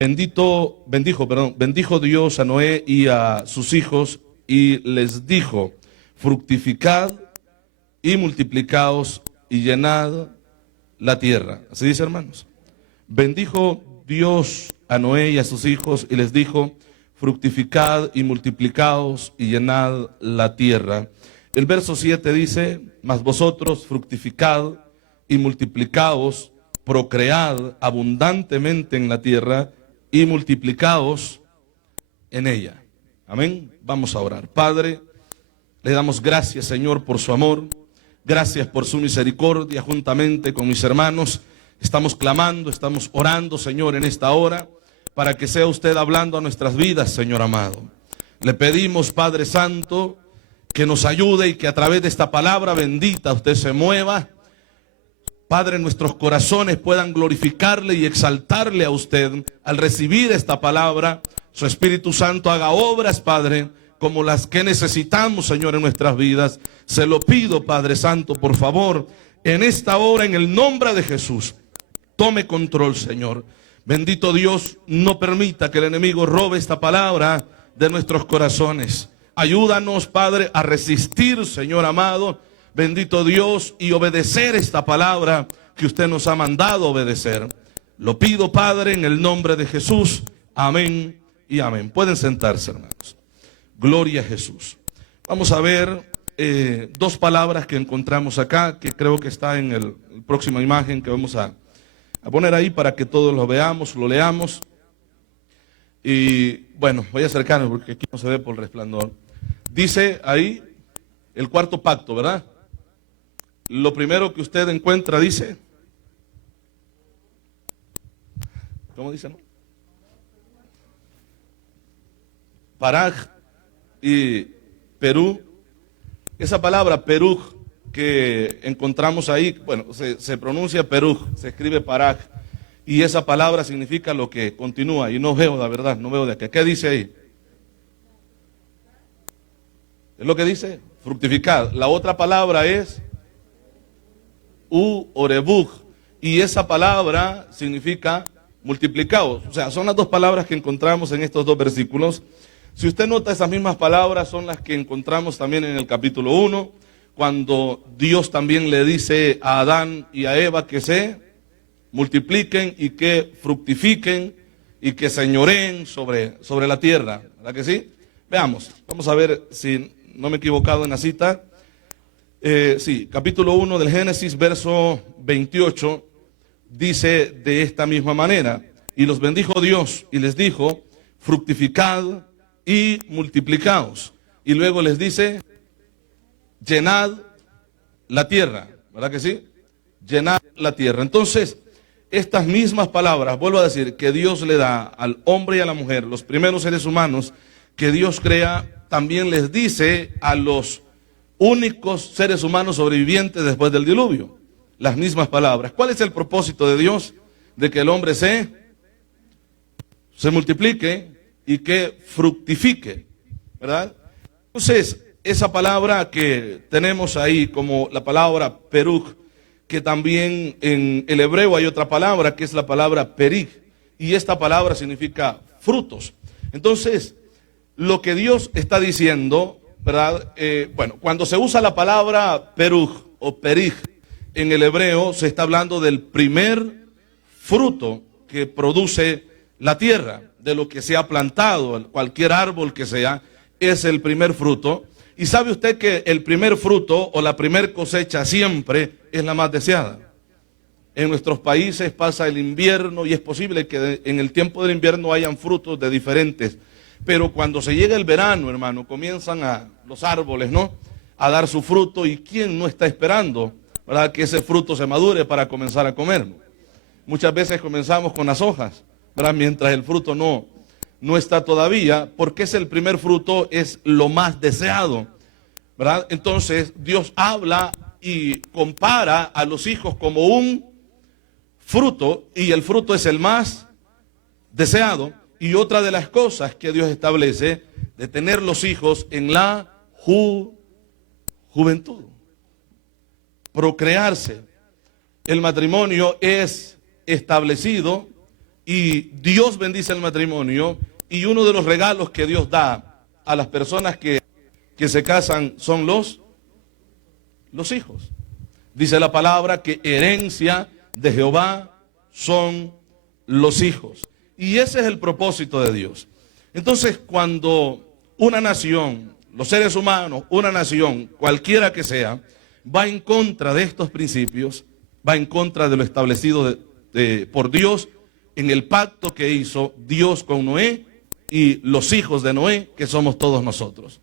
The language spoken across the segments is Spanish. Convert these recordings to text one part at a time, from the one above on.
Bendijo Dios a Noé y a sus hijos y les dijo: fructificad y multiplicaos y llenad la tierra. Así dice, hermanos. Bendijo Dios a Noé y a sus hijos y les dijo: fructificad y multiplicaos y llenad la tierra. El verso 7 dice: mas vosotros fructificad y multiplicaos, procread abundantemente en la tierra y multiplicaos en ella. Amén. Vamos a orar. Padre, le damos gracias, Señor, por su amor. Gracias por su misericordia. Juntamente con mis hermanos estamos clamando, estamos orando, Señor, en esta hora, para que sea usted hablando a nuestras vidas, Señor amado. Le pedimos, Padre Santo, que nos ayude y que a través de esta palabra bendita usted se mueva. Padre, nuestros corazones puedan glorificarle y exaltarle a usted al recibir esta palabra. Su Espíritu Santo haga obras, Padre, como las que necesitamos, Señor, en nuestras vidas. Se lo pido, Padre Santo, por favor, en esta hora, en el nombre de Jesús. Tome control, Señor. Bendito Dios, no permita que el enemigo robe esta palabra de nuestros corazones. Ayúdanos, Padre, a resistir, Señor amado, bendito Dios, y obedecer esta palabra que usted nos ha mandado obedecer. Lo pido, Padre, en el nombre de Jesús. Amén y amén. Pueden sentarse, hermanos. Gloria a Jesús. Vamos a ver dos palabras que encontramos acá, que creo que está en el próxima imagen que vamos a poner ahí para que todos lo veamos, lo leamos. Y bueno, voy a acercarme porque aquí no se ve por el resplandor. Dice ahí el cuarto pacto, ¿verdad? Lo primero que usted encuentra dice, ¿cómo dice, no? Paraj y Perú. Esa palabra Perú que encontramos ahí, bueno, se pronuncia Perú, se escribe Paraj, y esa palabra significa lo que continúa, y no veo, la verdad, no veo de qué. ¿Qué dice ahí? Es lo que dice, fructificar. La otra palabra es orebuj, y esa palabra significa multiplicados. O sea, son las dos palabras que encontramos en estos dos versículos. Si usted nota, esas mismas palabras son las que encontramos también en el capítulo 1, cuando Dios también le dice a Adán y a Eva que se multipliquen y que fructifiquen y que señoreen sobre la tierra, ¿verdad que sí? Veamos, vamos a ver si no me he equivocado en la cita. Sí, capítulo 1 del Génesis, verso 28, dice de esta misma manera: y los bendijo Dios y les dijo: fructificad y multiplicaos. Y luego les dice: llenad la tierra, ¿verdad que sí? Llenad la tierra. Entonces, estas mismas palabras, vuelvo a decir, que Dios le da al hombre y a la mujer, los primeros seres humanos que Dios crea, también les dice a los únicos seres humanos sobrevivientes después del diluvio. Las mismas palabras. ¿Cuál es el propósito de Dios? De que el hombre se multiplique y que fructifique, ¿verdad? Entonces, esa palabra que tenemos ahí como la palabra peruj, que también en el hebreo hay otra palabra que es la palabra perig, y esta palabra significa frutos. Entonces, lo que Dios está diciendo, ¿verdad? Bueno, cuando se usa la palabra peruj o perig en el hebreo, se está hablando del primer fruto que produce la tierra, de lo que se ha plantado, cualquier árbol que sea, es el primer fruto. Y sabe usted que el primer fruto o la primer cosecha siempre es la más deseada. En nuestros países pasa el invierno y es posible que en el tiempo del invierno hayan frutos de diferentes. Pero cuando se llega el verano, hermano, comienzan los árboles, ¿no?, a dar su fruto. ¿Y quién no está esperando, verdad, que ese fruto se madure para comenzar a comerlo? Muchas veces comenzamos con las hojas, ¿verdad?, mientras el fruto no está todavía, porque es el primer fruto, es lo más deseado, ¿verdad? Entonces Dios habla y compara a los hijos como un fruto, y el fruto es el más deseado. Y otra de las cosas que Dios establece de tener los hijos en la juventud, procrearse. El matrimonio es establecido y Dios bendice el matrimonio, y uno de los regalos que Dios da a las personas que se casan son los hijos. Dice la palabra que herencia de Jehová son los hijos. Y ese es el propósito de Dios. Entonces, cuando una nación, los seres humanos, una nación, cualquiera que sea, va en contra de estos principios, va en contra de lo establecido por Dios en el pacto que hizo Dios con Noé y los hijos de Noé, que somos todos nosotros.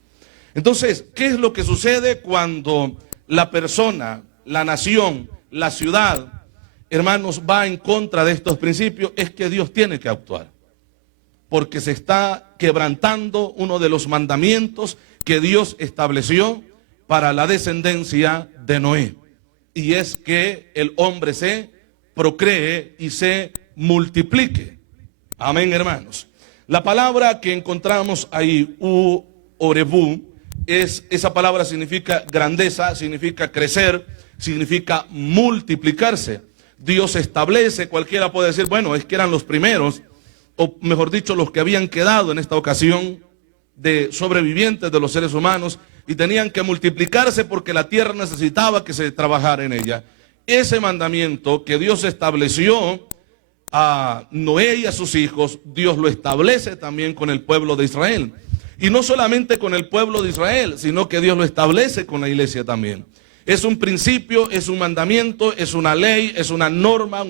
Entonces, ¿qué es lo que sucede cuando la persona, la nación, la ciudad, hermanos, va en contra de estos principios? Es que Dios tiene que actuar, porque se está quebrantando uno de los mandamientos que Dios estableció para la descendencia de Noé, y es que el hombre se procree y se multiplique. Amén, hermanos. La palabra que encontramos ahí, orebu, esa palabra significa grandeza, significa crecer, significa multiplicarse. Dios establece, cualquiera puede decir, bueno, es que eran los primeros, o mejor dicho, los que habían quedado en esta ocasión de sobrevivientes de los seres humanos, y tenían que multiplicarse porque la tierra necesitaba que se trabajara en ella. Ese mandamiento que Dios estableció a Noé y a sus hijos, Dios lo establece también con el pueblo de Israel. Y no solamente con el pueblo de Israel, sino que Dios lo establece con la iglesia también. Es un principio, es un mandamiento, es una ley, es una norma,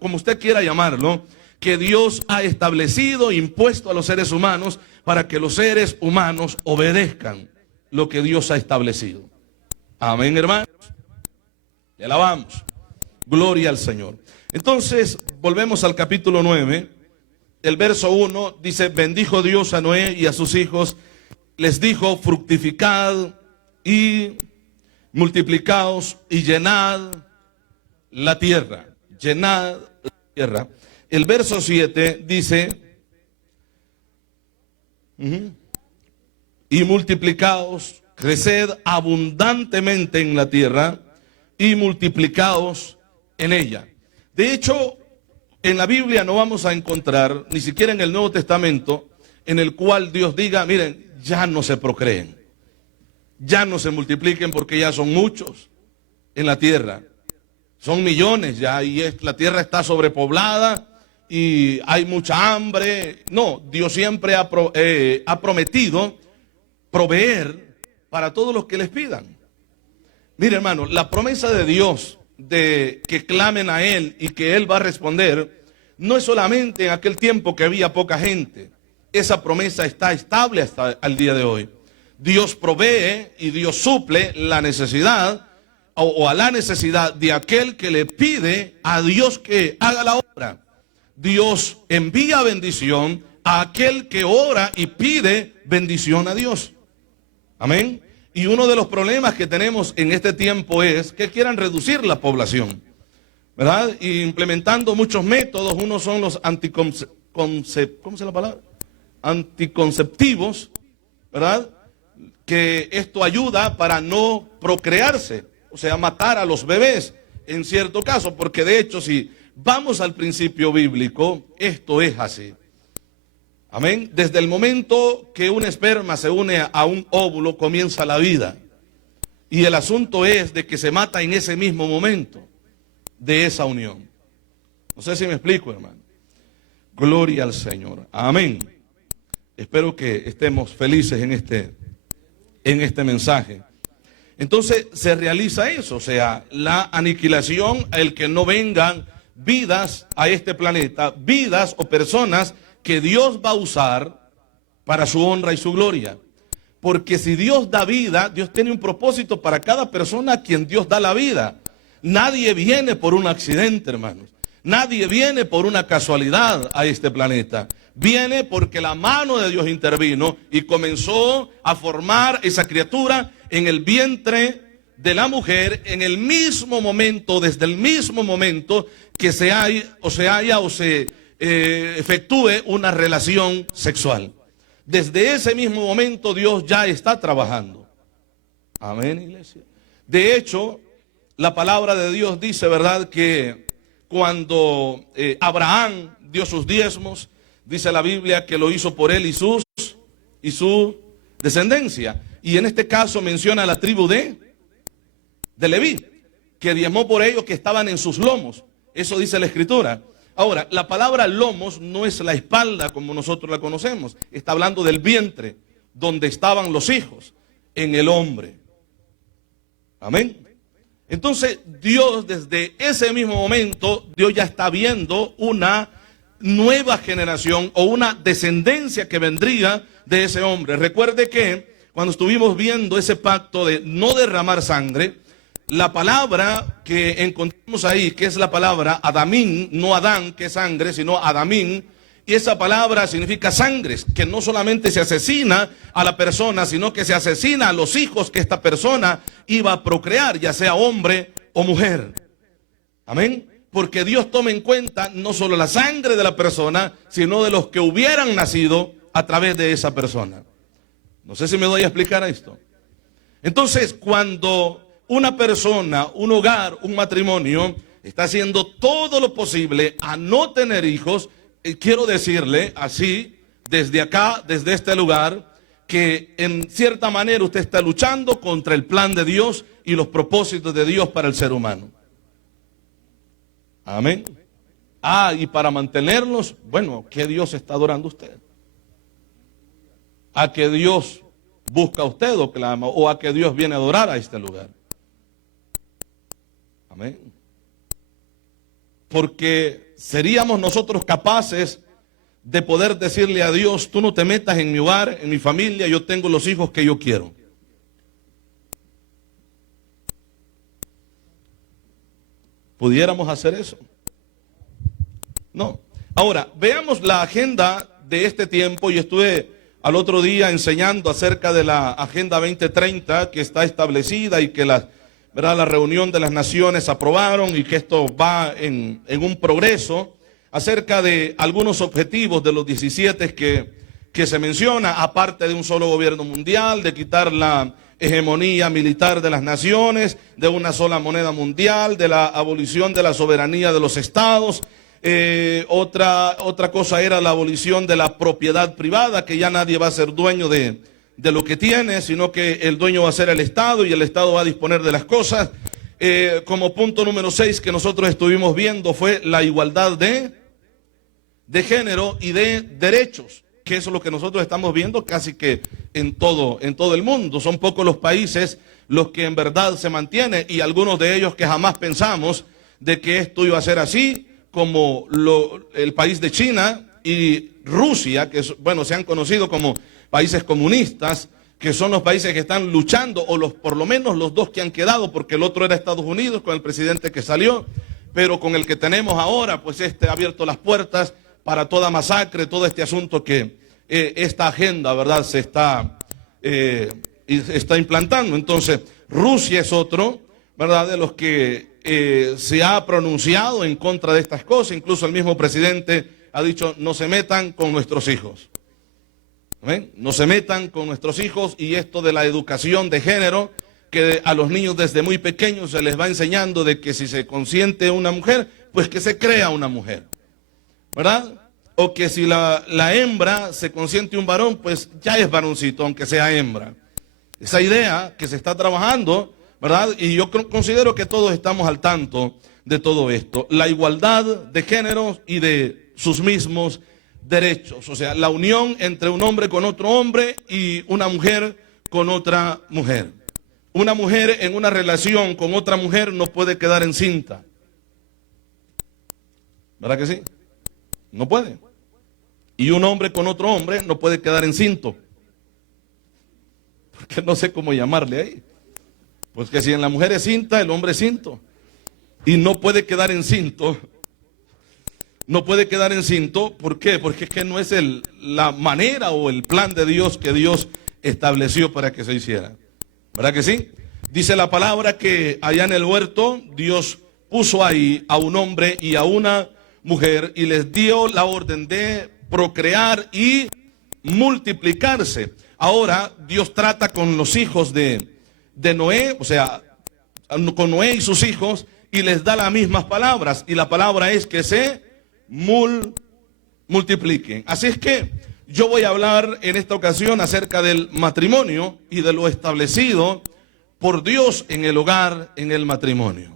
como usted quiera llamarlo, que Dios ha establecido, impuesto a los seres humanos para que los seres humanos obedezcan lo que Dios ha establecido. Amén, hermanos. Le alabamos. Gloria al Señor. Entonces, volvemos al capítulo 9. El verso 1 dice, bendijo Dios a Noé y a sus hijos, les dijo, fructificad y multiplicaos y llenad la tierra. Llenad la tierra. El verso 7 dice, y multiplicaos, creced abundantemente en la tierra y multiplicaos en ella. De hecho, en la Biblia no vamos a encontrar, ni siquiera en el Nuevo Testamento, en el cual Dios diga, miren, ya no se procreen, ya no se multipliquen porque ya son muchos en la tierra. Son millones ya y la tierra está sobrepoblada y hay mucha hambre. No, Dios siempre ha prometido proveer para todos los que les pidan. Mire, hermano, la promesa de Dios de que clamen a Él y que Él va a responder, no es solamente en aquel tiempo que había poca gente. Esa promesa está estable hasta el día de hoy. Dios provee y Dios suple la necesidad o a la necesidad de aquel que le pide a Dios que haga la obra. Dios envía bendición a aquel que ora y pide bendición a Dios. Amén. Y uno de los problemas que tenemos en este tiempo es que quieran reducir la población, ¿verdad? Y implementando muchos métodos. Unos son los anticonceptivos, ¿verdad? Que esto ayuda para no procrearse, o sea, matar a los bebés en cierto caso, porque de hecho si vamos al principio bíblico, esto es así. Amén. Desde el momento que un esperma se une a un óvulo, comienza la vida. Y el asunto es de que se mata en ese mismo momento de esa unión. No sé si me explico, hermano. Gloria al Señor. Amén. Espero que estemos felices en este mensaje. Entonces se realiza eso, o sea, la aniquilación, el que no vengan vidas a este planeta, vidas o personas que Dios va a usar para su honra y su gloria. Porque si Dios da vida, Dios tiene un propósito para cada persona a quien Dios da la vida. Nadie viene por un accidente, hermanos. Nadie viene por una casualidad a este planeta. Viene porque la mano de Dios intervino y comenzó a formar esa criatura en el vientre de la mujer en el mismo momento, desde el mismo momento que se efectúe una relación sexual. Desde ese mismo momento Dios ya está trabajando. Amén, iglesia. De hecho, la palabra de Dios dice, ¿verdad?, que cuando Abraham dio sus diezmos. Dice la Biblia que lo hizo por él y su descendencia. Y en este caso menciona la tribu de Leví, que diezmó por ellos que estaban en sus lomos. Eso dice la Escritura. Ahora, la palabra lomos no es la espalda como nosotros la conocemos. Está hablando del vientre, donde estaban los hijos, en el hombre. Amén. Entonces, Dios desde ese mismo momento, Dios ya está viendo una nueva generación o una descendencia que vendría de ese hombre. Recuerde que cuando estuvimos viendo ese pacto de no derramar sangre, la palabra que encontramos ahí, que es la palabra Adamín, no Adán, que es sangre, sino Adamín, y esa palabra significa sangres, que no solamente se asesina a la persona, sino que se asesina a los hijos que esta persona iba a procrear, ya sea hombre o mujer. Amén. Porque Dios toma en cuenta no solo la sangre de la persona, sino de los que hubieran nacido a través de esa persona. No sé si me doy a explicar esto. Entonces, cuando una persona, un hogar, un matrimonio está haciendo todo lo posible a no tener hijos, quiero decirle así, desde acá, desde este lugar, que en cierta manera usted está luchando contra el plan de Dios y los propósitos de Dios para el ser humano. Amén. Y para mantenerlos, bueno, ¿qué Dios está adorando usted? ¿A qué Dios busca a usted o clama? ¿O a qué Dios viene a adorar a este lugar? Amén. Porque seríamos nosotros capaces de poder decirle a Dios: tú no te metas en mi hogar, en mi familia, yo tengo los hijos que yo quiero. ¿Pudiéramos hacer eso? No. Ahora, veamos la agenda de este tiempo. Yo estuve al otro día enseñando acerca de la Agenda 2030 que está establecida y que la reunión de las naciones aprobaron, y que esto va en un progreso acerca de algunos objetivos de los 17 que se menciona, aparte de un solo gobierno mundial, de quitar la hegemonía militar de las naciones, de una sola moneda mundial, de la abolición de la soberanía de los estados. Otra cosa era la abolición de la propiedad privada, que ya nadie va a ser dueño de lo que tiene, sino que el dueño va a ser el Estado y el Estado va a disponer de las cosas. Como punto número 6 que nosotros estuvimos viendo fue la igualdad de género y de derechos, que eso es lo que nosotros estamos viendo casi que en todo el mundo. Son pocos los países los que en verdad se mantienen, y algunos de ellos que jamás pensamos de que esto iba a ser así, como el país de China y Rusia, que se han conocido como países comunistas, que son los países que están luchando, o por lo menos los dos que han quedado, porque el otro era Estados Unidos con el presidente que salió, pero con el que tenemos ahora, pues ha abierto las puertas para toda masacre, todo este asunto que esta agenda, ¿verdad?, se está implantando. Entonces, Rusia es otro, ¿verdad?, de los que se ha pronunciado en contra de estas cosas. Incluso el mismo presidente ha dicho: no se metan con nuestros hijos. ¿Ven? No se metan con nuestros hijos. Y esto de la educación de género, que a los niños desde muy pequeños se les va enseñando de que si se consiente una mujer, pues que se crea una mujer, ¿verdad? O que si la hembra se consiente un varón, pues ya es varoncito, aunque sea hembra. Esa idea que se está trabajando, ¿verdad? Y yo considero que todos estamos al tanto de todo esto. La igualdad de géneros y de sus mismos derechos. O sea, la unión entre un hombre con otro hombre y una mujer con otra mujer. Una mujer en una relación con otra mujer no puede quedar encinta. ¿Verdad que sí? No puede. Y un hombre con otro hombre no puede quedar encinto. Porque no sé cómo llamarle ahí. Pues que si en la mujer es cinta, el hombre es cinto. Y no puede quedar encinto. No puede quedar encinto. ¿Por qué? Porque es que no es la manera o el plan de Dios que Dios estableció para que se hiciera. ¿Verdad que sí? Dice la palabra que allá en el huerto Dios puso ahí a un hombre y a una mujer y les dio la orden de procrear y multiplicarse. Ahora Dios trata con los hijos de Noé, o sea, con Noé y sus hijos, y les da las mismas palabras. Y la palabra es que se multipliquen. multipliquen. Así es que yo voy a hablar en esta ocasión acerca del matrimonio y de lo establecido por Dios en el hogar, en el matrimonio.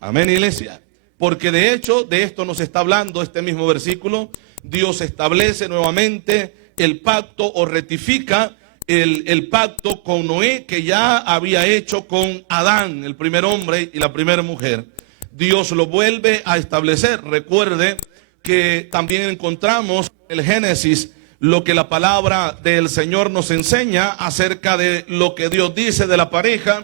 Amén, iglesia. Porque de hecho de esto nos está hablando este mismo versículo. Dios establece nuevamente el pacto o rectifica el pacto con Noé que ya había hecho con Adán, el primer hombre y la primera mujer. Dios lo vuelve a establecer. Recuerde que también encontramos en el Génesis lo que la palabra del Señor nos enseña acerca de lo que Dios dice de la pareja,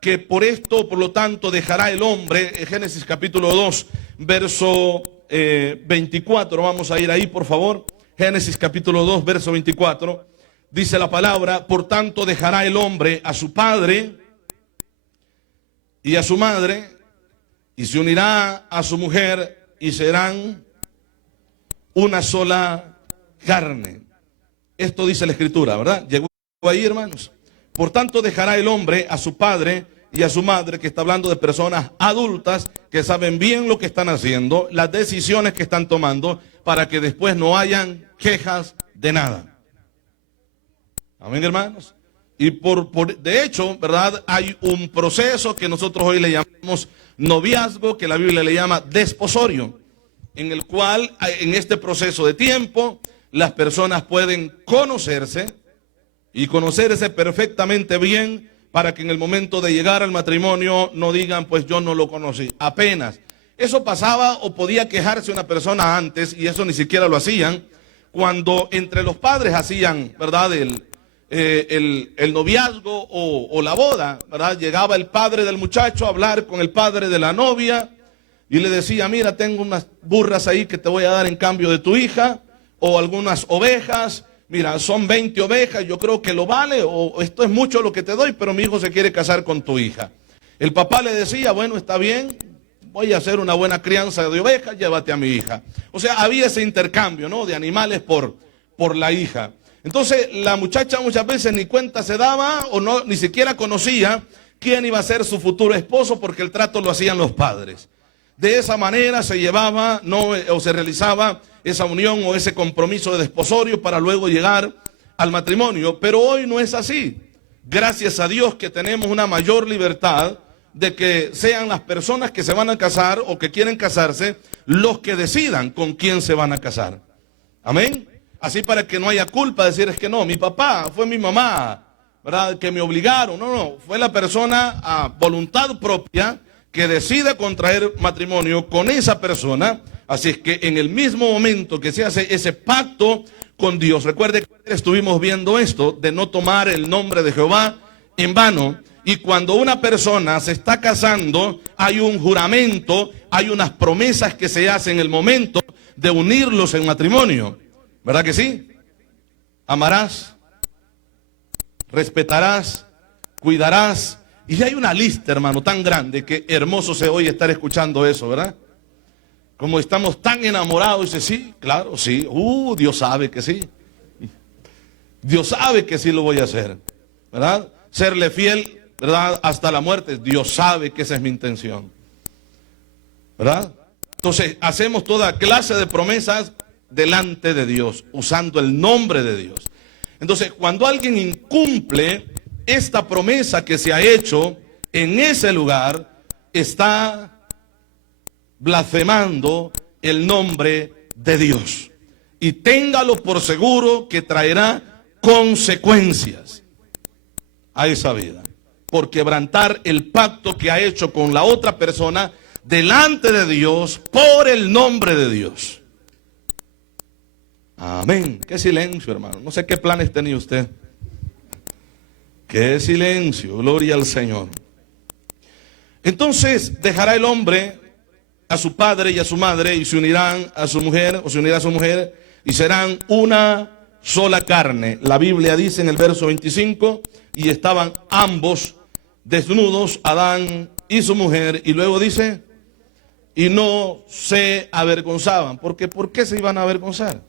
que por esto, por lo tanto, dejará el hombre. Génesis capítulo 2, verso 24, vamos a ir ahí, por favor. Génesis capítulo 2, verso 24, dice la palabra: por tanto dejará el hombre a su padre y a su madre, y se unirá a su mujer, y serán una sola carne. Esto dice la Escritura, ¿verdad? Llegó ahí, hermanos. Por tanto dejará el hombre a su padre y a su madre, que está hablando de personas adultas que saben bien lo que están haciendo, las decisiones que están tomando, para que después no hayan quejas de nada. Amén, hermanos. Y de hecho, ¿verdad? Hay un proceso que nosotros hoy le llamamos noviazgo, que la Biblia le llama desposorio, en el cual, en este proceso de tiempo, las personas pueden conocerse y conocerse perfectamente bien, para que en el momento de llegar al matrimonio no digan, pues yo no lo conocí, apenas. Eso pasaba o podía quejarse una persona antes, y eso ni siquiera lo hacían, cuando entre los padres hacían, ¿verdad?, el noviazgo o la boda, ¿verdad? Llegaba el padre del muchacho a hablar con el padre de la novia y le decía: mira, tengo unas burras ahí que te voy a dar en cambio de tu hija, o algunas ovejas. Mira, son 20 ovejas, yo creo que lo vale, o esto es mucho lo que te doy, pero mi hijo se quiere casar con tu hija. El papá le decía: bueno, está bien, voy a hacer una buena crianza de ovejas, llévate a mi hija. O sea, había ese intercambio, ¿no?, de animales por la hija. Entonces la muchacha muchas veces ni cuenta se daba, o no, ni siquiera conocía quién iba a ser su futuro esposo, porque el trato lo hacían los padres. De esa manera se llevaba, o se realizaba esa unión o ese compromiso de desposorio para luego llegar al matrimonio. Pero hoy no es así. Gracias a Dios que tenemos una mayor libertad de que sean las personas que se van a casar o que quieren casarse los que decidan con quién se van a casar. Amén. Así, para que no haya culpa de decir: es que no, mi papá, fue mi mamá, ¿verdad?, que me obligaron. No, fue la persona a voluntad propia que decide contraer matrimonio con esa persona. Así es que en el mismo momento que se hace ese pacto con Dios, recuerde que estuvimos viendo esto de no tomar el nombre de Jehová en vano. Y cuando una persona se está casando, hay un juramento, hay unas promesas que se hacen en el momento de unirlos en matrimonio. ¿Verdad que sí? Amarás, respetarás, cuidarás. Y hay una lista, hermano, tan grande, que hermoso se oye estar escuchando eso, ¿verdad? Como estamos tan enamorados, dice: sí, claro, sí. Dios sabe que sí. Dios sabe que sí lo voy a hacer, ¿verdad? Serle fiel, ¿verdad?, hasta la muerte. Dios sabe que esa es mi intención, ¿verdad? Entonces hacemos toda clase de promesas delante de Dios, usando el nombre de Dios. Entonces, cuando alguien incumple esta promesa que se ha hecho en ese lugar, está blasfemando el nombre de Dios. Y téngalo por seguro que traerá consecuencias a esa vida, por quebrantar el pacto que ha hecho con la otra persona delante de Dios, por el nombre de Dios. Amén. Qué silencio, hermano. No sé qué planes tenía usted. Qué silencio. Gloria al Señor. Entonces dejará el hombre a su padre y a su madre, y se unirán a su mujer, o se unirá a su mujer, y serán una sola carne. La Biblia dice en el verso 25: y estaban ambos desnudos, Adán y su mujer, y luego dice: y no se avergonzaban. Porque ¿por qué se iban a avergonzar?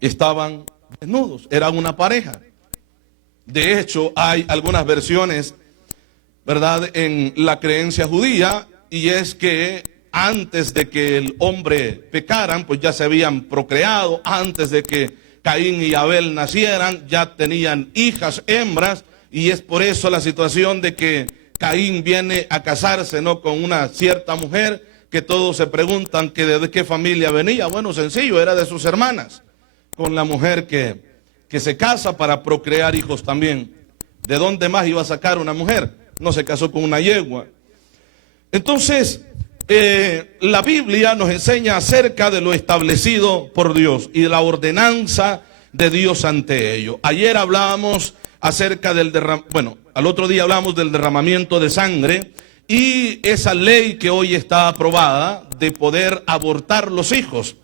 Estaban desnudos, eran una pareja. De hecho, hay algunas versiones, ¿verdad?, en la creencia judía, y es que antes de que el hombre pecaran, pues ya se habían procreado. Antes de que Caín y Abel nacieran, ya tenían hijas, hembras, y es por eso la situación de que Caín viene a casarse, ¿no?, con una cierta mujer, que todos se preguntan que de qué familia venía. Bueno, sencillo, era de sus hermanas, con la mujer que se casa para procrear hijos también. ¿De dónde más iba a sacar una mujer? No se casó con una yegua. Entonces, la Biblia nos enseña acerca de lo establecido por Dios y de la ordenanza de Dios ante ello. Ayer hablábamos acerca del al otro día hablamos del derramamiento de sangre y esa ley que hoy está aprobada de poder abortar los hijos,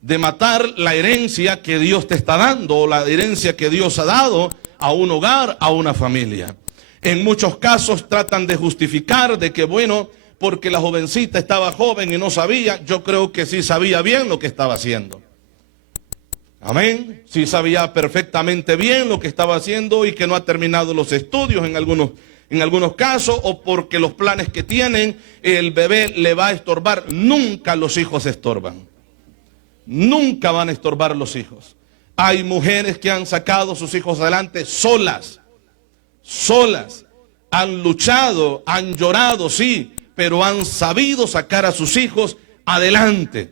de matar la herencia que Dios te está dando o la herencia que Dios ha dado a un hogar, a una familia. En muchos casos tratan de justificar de que porque la jovencita estaba joven y no sabía. Yo creo que sí sabía bien lo que estaba haciendo. Amén. Sí sabía perfectamente bien lo que estaba haciendo y que no ha terminado los estudios en algunos casos, o porque los planes que tienen, el bebé le va a estorbar. Nunca los hijos estorban. Nunca van a estorbar los hijos. Hay mujeres que han sacado a sus hijos adelante solas. Han luchado, han llorado, sí, pero han sabido sacar a sus hijos adelante.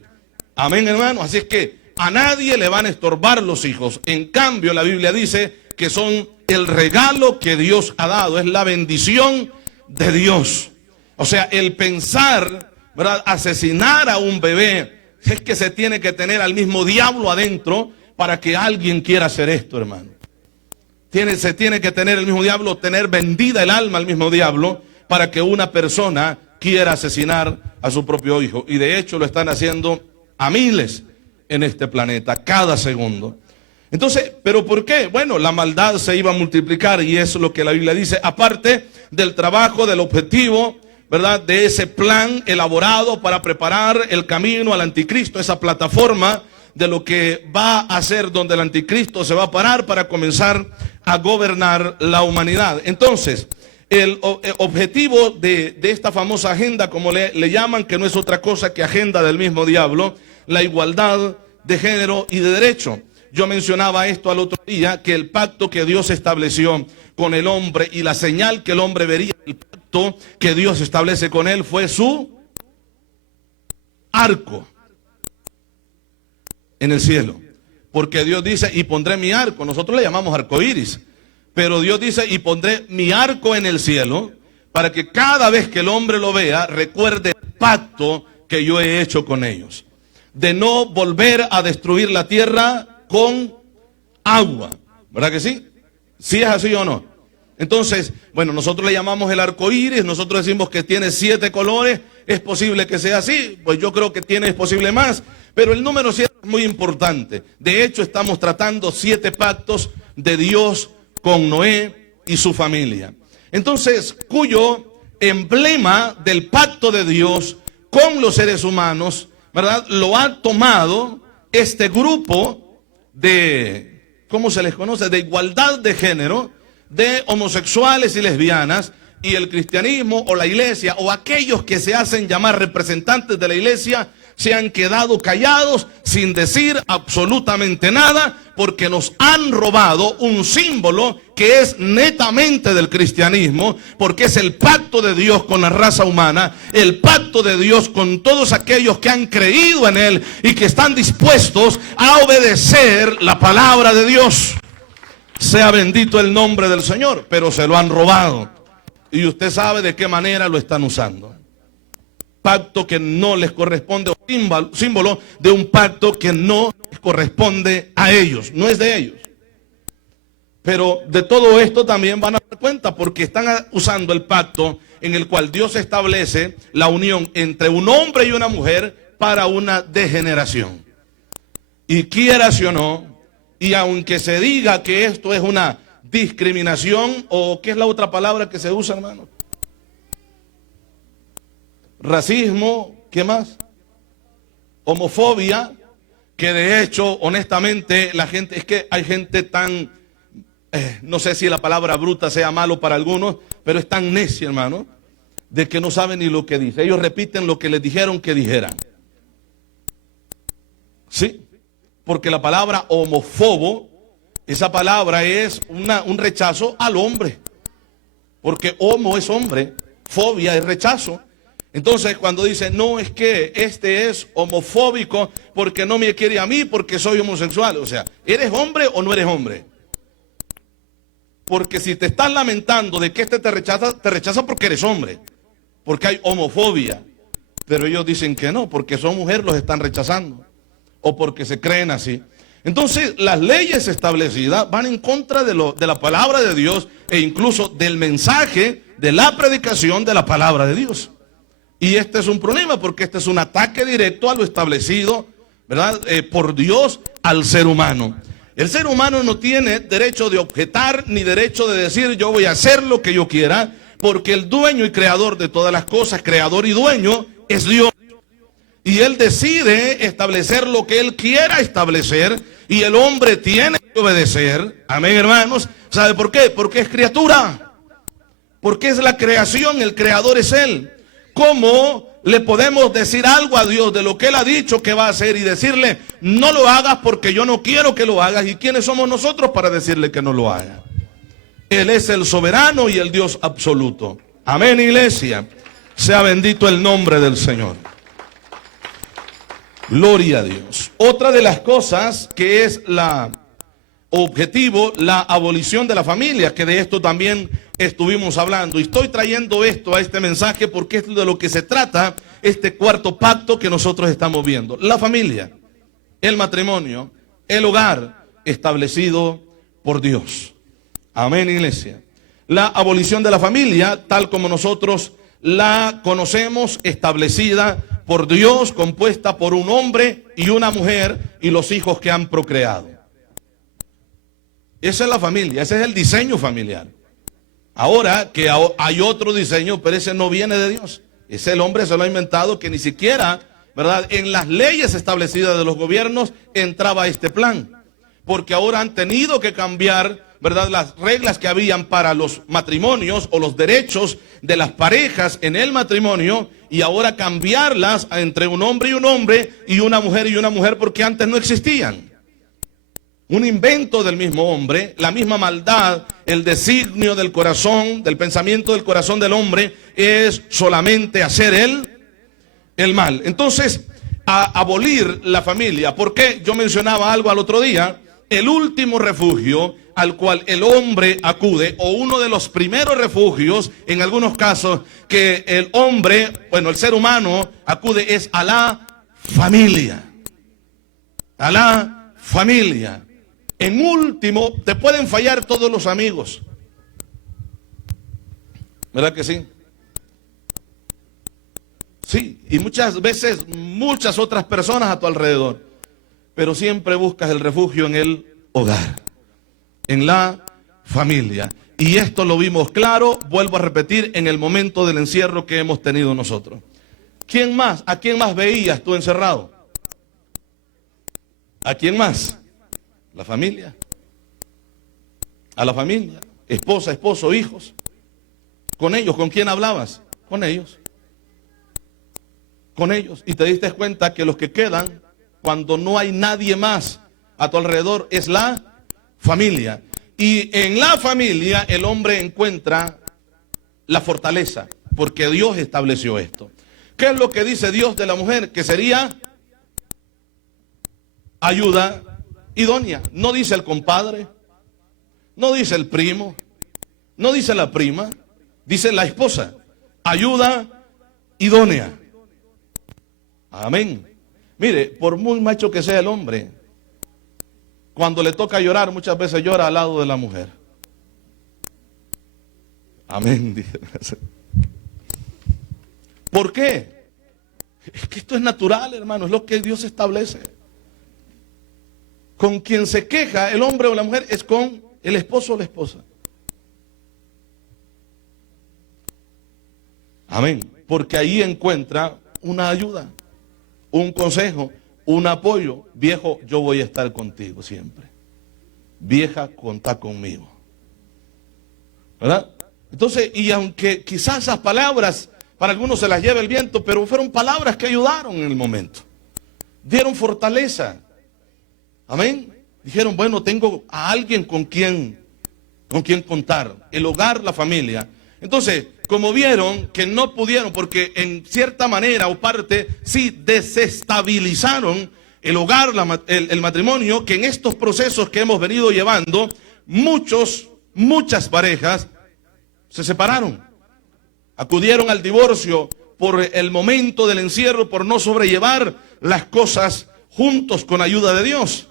Amén, hermano. Así es que a nadie le van a estorbar los hijos. En cambio, la Biblia dice que son el regalo que Dios ha dado, es la bendición de Dios. O sea, el pensar, ¿verdad?, asesinar a un bebé, es que se tiene que tener al mismo diablo adentro para que alguien quiera hacer esto, hermano. Se tiene que tener el mismo diablo, tener vendida el alma al mismo diablo para que una persona quiera asesinar a su propio hijo. Y de hecho lo están haciendo a miles en este planeta, cada segundo. Entonces, ¿pero por qué? Bueno, la maldad se iba a multiplicar y eso es lo que la Biblia dice, aparte del trabajo, del objetivo, ¿verdad?, de ese plan elaborado para preparar el camino al anticristo, esa plataforma de lo que va a ser donde el anticristo se va a parar para comenzar a gobernar la humanidad. Entonces, el objetivo de esta famosa agenda, como le llaman, que no es otra cosa que agenda del mismo diablo, la igualdad de género y de derecho. Yo mencionaba esto al otro día, que el pacto que Dios estableció con el hombre y la señal que el hombre vería, el pacto que Dios establece con él, fue su arco en el cielo. Porque Dios dice, y pondré mi arco, nosotros le llamamos arcoíris, pero Dios dice, y pondré mi arco en el cielo, para que cada vez que el hombre lo vea, recuerde el pacto que yo he hecho con ellos, de no volver a destruir la tierra con agua, ¿verdad que sí? ¿Sí es así o no? Entonces, bueno, nosotros le llamamos el arco iris, nosotros decimos que tiene 7 colores, es posible que sea así, pues yo creo que es posible más, pero el número 7 es muy importante. De hecho, estamos tratando 7 pactos de Dios con Noé y su familia. Entonces, cuyo emblema del pacto de Dios con los seres humanos, ¿verdad?, lo ha tomado este grupo de, ¿cómo se les conoce?, de igualdad de género, de homosexuales y lesbianas, y el cristianismo o la iglesia o aquellos que se hacen llamar representantes de la iglesia se han quedado callados sin decir absolutamente nada, porque nos han robado un símbolo que es netamente del cristianismo, porque es el pacto de Dios con la raza humana, el pacto de Dios con todos aquellos que han creído en él y que están dispuestos a obedecer la palabra de Dios. Sea bendito el nombre del Señor, pero se lo han robado. Y usted sabe de qué manera lo están usando. Pacto que no les corresponde, símbolo de un pacto que no les corresponde a ellos, no es de ellos. Pero de todo esto también van a dar cuenta, porque están usando el pacto en el cual Dios establece la unión entre un hombre y una mujer para una degeneración. Y quieras o no, y aunque se diga que esto es una discriminación, o ¿qué es la otra palabra que se usa, hermano? Racismo, ¿qué más? Homofobia, que de hecho, honestamente, la gente, es que hay gente tan, no sé si la palabra bruta sea malo para algunos, pero es tan necia, hermano, de que no saben ni lo que dice. Ellos repiten lo que les dijeron que dijeran. Sí, porque la palabra homofobo, esa palabra es un rechazo al hombre. Porque homo es hombre, fobia es rechazo. Entonces cuando dicen, no, es que este es homofóbico porque no me quiere a mí porque soy homosexual. O sea, ¿eres hombre o no eres hombre? Porque si te estás lamentando de que este te rechaza porque eres hombre. Porque hay homofobia. Pero ellos dicen que no, porque son mujeres los están rechazando. O porque se creen así. Entonces las leyes establecidas van en contra de la palabra de Dios e incluso del mensaje de la predicación de la palabra de Dios. Y este es un problema porque este es un ataque directo a lo establecido, ¿verdad? Por Dios al ser humano. El ser humano no tiene derecho de objetar ni derecho de decir yo voy a hacer lo que yo quiera, porque el dueño y creador de todas las cosas, creador y dueño, es Dios. Y Él decide establecer lo que Él quiera establecer y el hombre tiene que obedecer. Amén, hermanos. ¿Sabe por qué? Porque es criatura. Porque es la creación, el creador es Él. ¿Cómo le podemos decir algo a Dios de lo que Él ha dicho que va a hacer y decirle, no lo hagas porque yo no quiero que lo hagas? ¿Y quiénes somos nosotros para decirle que no lo haga? Él es el soberano y el Dios absoluto. Amén, iglesia. Sea bendito el nombre del Señor. Gloria a Dios. Otra de las cosas que es la objetivo, la abolición de la familia, que de esto también estuvimos hablando. Y estoy trayendo esto a este mensaje porque es de lo que se trata este cuarto pacto que nosotros estamos viendo. La familia, el matrimonio, el hogar establecido por Dios. Amén, iglesia. La abolición de la familia, tal como nosotros la conocemos, establecida por Dios, compuesta por un hombre y una mujer y los hijos que han procreado. Esa es la familia, ese es el diseño familiar. Ahora que hay otro diseño, pero ese no viene de Dios. Ese el hombre se lo ha inventado, que ni siquiera, ¿verdad?, en las leyes establecidas de los gobiernos entraba este plan. Porque ahora han tenido que cambiar, ¿verdad?, las reglas que habían para los matrimonios o los derechos de las parejas en el matrimonio, y ahora cambiarlas entre un hombre y una mujer, porque antes no existían. Un invento del mismo hombre, la misma maldad, el designio del corazón, del pensamiento del corazón del hombre es solamente hacer el mal. Entonces, a abolir la familia, porque yo mencionaba algo al otro día, el último refugio al cual el hombre acude, o uno de los primeros refugios, en algunos casos, que el hombre, bueno, el ser humano acude es a la familia. A la familia. En último, te pueden fallar todos los amigos. ¿Verdad que sí? Sí, y muchas veces muchas otras personas a tu alrededor. Pero siempre buscas el refugio en el hogar, en la familia. Y esto lo vimos claro, vuelvo a repetir, en el momento del encierro que hemos tenido nosotros. ¿Quién más? ¿A quién más veías tú encerrado? ¿A quién más? La familia. A la familia. Esposa, esposo, hijos. Con ellos, ¿con quién hablabas? Con ellos. Con ellos. Y te diste cuenta que los que quedan, cuando no hay nadie más a tu alrededor, es la familia. Y en la familia el hombre encuentra la fortaleza, porque Dios estableció esto. ¿Qué es lo que dice Dios de la mujer? Que sería ayuda idónea. No dice el compadre, no dice el primo, no dice la prima, dice la esposa. Ayuda idónea. Amén. Mire, por muy macho que sea el hombre, cuando le toca llorar, muchas veces llora al lado de la mujer. Amén. ¿Por qué? Es que esto es natural, hermano, es lo que Dios establece. Con quien se queja el hombre o la mujer es con el esposo o la esposa. Amén. Porque ahí encuentra una ayuda, un consejo, un apoyo. Viejo, yo voy a estar contigo siempre. Vieja, contá conmigo. ¿Verdad? Entonces, y aunque quizás esas palabras para algunos se las lleva el viento, pero fueron palabras que ayudaron en el momento. Dieron fortaleza. Amén. Dijeron, bueno, tengo a alguien con quien contar. El hogar, la familia. Entonces, como vieron que no pudieron, porque en cierta manera o parte, sí desestabilizaron el hogar, el matrimonio, que en estos procesos que hemos venido llevando, muchas parejas se separaron. Acudieron al divorcio por el momento del encierro, por no sobrellevar las cosas juntos con ayuda de Dios.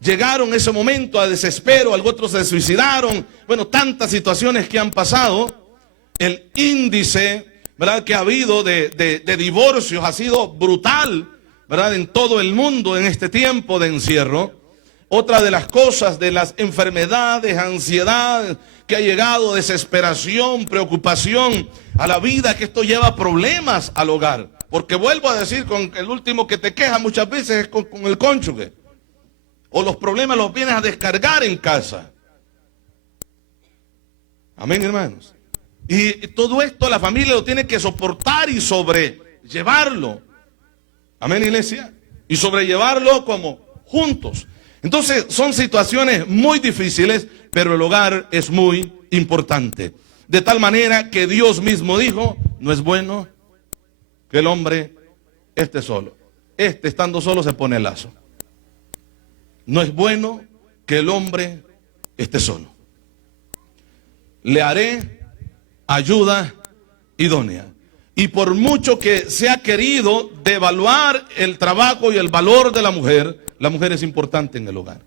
Llegaron ese momento a desespero, otros se suicidaron. Bueno, tantas situaciones que han pasado. El índice, ¿verdad?, que ha habido de divorcios ha sido brutal, ¿verdad?, en todo el mundo en este tiempo de encierro. Otra de las cosas, de las enfermedades, ansiedad que ha llegado, desesperación, preocupación a la vida, que esto lleva problemas al hogar. Porque vuelvo a decir, con el último que te queja muchas veces es con el cónyuge. O los problemas los vienes a descargar en casa. Amén, hermanos. Y todo esto la familia lo tiene que soportar y sobrellevarlo. Amén, iglesia. Y sobrellevarlo como juntos. Entonces son situaciones muy difíciles, pero el hogar es muy importante. De tal manera que Dios mismo dijo, no es bueno que el hombre esté solo. Estando solo se pone el lazo. No es bueno que el hombre esté solo. Le haré ayuda idónea. Y por mucho que se ha querido devaluar el trabajo y el valor de la mujer es importante en el hogar.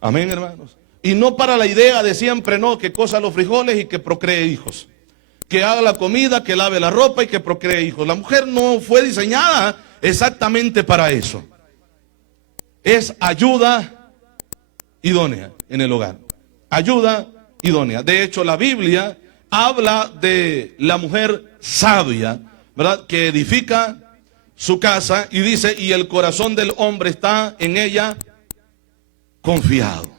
Amén, hermanos. Y no para la idea de siempre, no, que cosa los frijoles y que procree hijos. Que haga la comida, que lave la ropa y que procree hijos. La mujer no fue diseñada exactamente para eso. Es ayuda idónea en el hogar. Ayuda idónea. De hecho, la Biblia habla de la mujer sabia, ¿verdad?, que edifica su casa y dice, y el corazón del hombre está en ella confiado.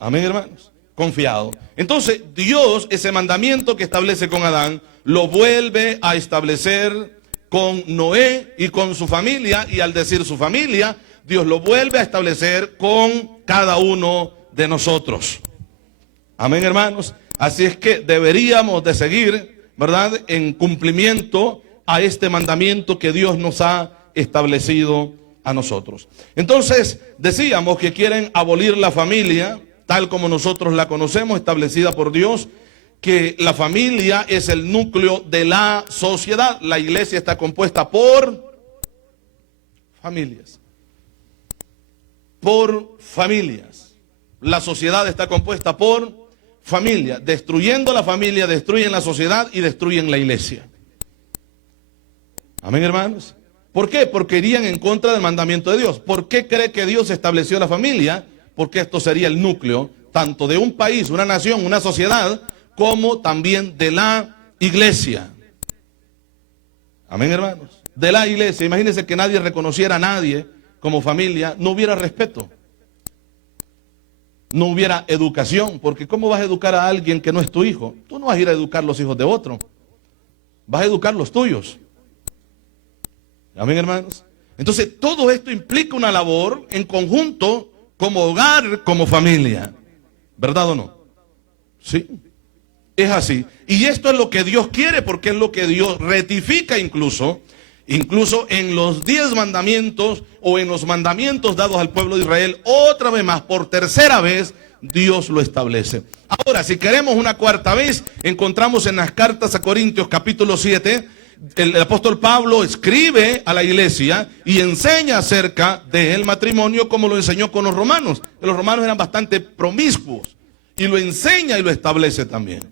Amén, hermanos. Confiado. Entonces, Dios, ese mandamiento que establece con Adán, lo vuelve a establecer con Noé y con su familia, y al decir su familia, Dios lo vuelve a establecer con cada uno de nosotros. Amén, hermanos. Así es que deberíamos de seguir, ¿verdad?, en cumplimiento a este mandamiento que Dios nos ha establecido a nosotros. Entonces, decíamos que quieren abolir la familia, tal como nosotros la conocemos, establecida por Dios, que la familia es el núcleo de la sociedad. La iglesia está compuesta por familias. Por familias. La sociedad está compuesta por familia. Destruyendo la familia, destruyen la sociedad y destruyen la iglesia. Amén, hermanos. ¿Por qué? Porque irían en contra del mandamiento de Dios. ¿Por qué cree que Dios estableció la familia? Porque esto sería el núcleo tanto de un país, una nación, una sociedad, como también de la iglesia. Amén, hermanos. De la iglesia. Imagínense que nadie reconociera a nadie como familia, no hubiera respeto. No hubiera educación, porque ¿cómo vas a educar a alguien que no es tu hijo? Tú no vas a ir a educar los hijos de otro. Vas a educar los tuyos. Amén, hermanos. Entonces, todo esto implica una labor en conjunto, como hogar, como familia. ¿Verdad o no? Sí. Es así. Y esto es lo que Dios quiere, porque es lo que Dios ratifica incluso en los 10 mandamientos o en los mandamientos dados al pueblo de Israel. Otra vez más, por tercera vez, Dios lo establece. Ahora, si queremos una cuarta vez, encontramos en las cartas a Corintios capítulo 7, el apóstol Pablo escribe a la iglesia y enseña acerca del matrimonio como lo enseñó con los romanos. Los romanos eran bastante promiscuos y lo enseña y lo establece también.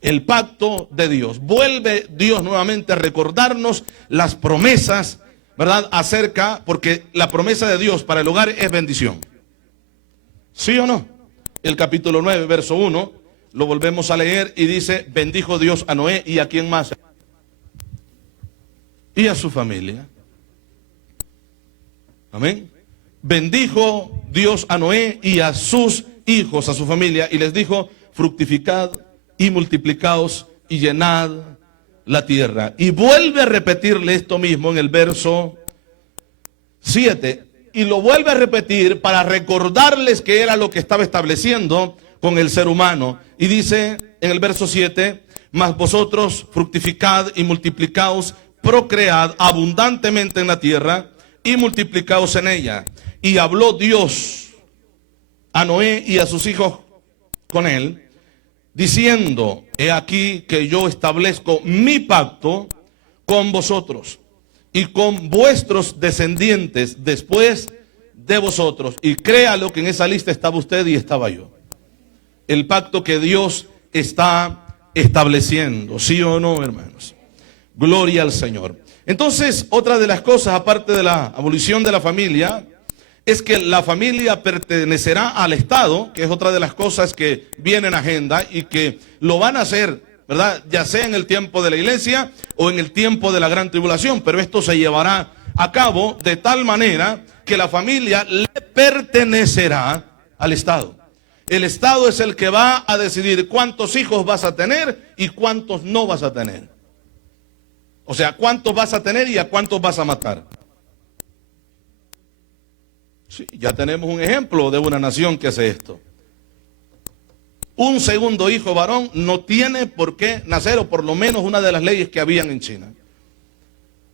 El pacto de Dios. Vuelve Dios nuevamente a recordarnos las promesas, ¿verdad? Porque la promesa de Dios para el hogar es bendición. ¿Sí o no? El capítulo 9, verso 1, lo volvemos a leer y dice, bendijo Dios a Noé y a quién más. Y a su familia. Amén. Bendijo Dios a Noé y a sus hijos, a su familia, y les dijo, fructificad y multiplicaos y llenad la tierra. Y vuelve a repetirle esto mismo en el verso 7. Y lo vuelve a repetir para recordarles que era lo que estaba estableciendo con el ser humano. Y dice en el verso 7, mas vosotros fructificad y multiplicaos, procread abundantemente en la tierra y multiplicaos en ella. Y habló Dios a Noé y a sus hijos con él, diciendo, he aquí que yo establezco mi pacto con vosotros y con vuestros descendientes después de vosotros. Y créalo que en esa lista estaba usted y estaba yo. El pacto que Dios está estableciendo, ¿sí o no, hermanos? Gloria al Señor. Entonces, otra de las cosas, aparte de la abolición de la familia, es que la familia pertenecerá al Estado, que es otra de las cosas que viene en agenda y que lo van a hacer, ¿verdad? Ya sea en el tiempo de la iglesia o en el tiempo de la gran tribulación, pero esto se llevará a cabo de tal manera que la familia le pertenecerá al Estado. El Estado es el que va a decidir cuántos hijos vas a tener y cuántos no vas a tener. O sea, cuántos vas a tener y a cuántos vas a matar. Sí, ya tenemos un ejemplo de una nación que hace esto. Un segundo hijo varón no tiene por qué nacer, o por lo menos una de las leyes que habían en China.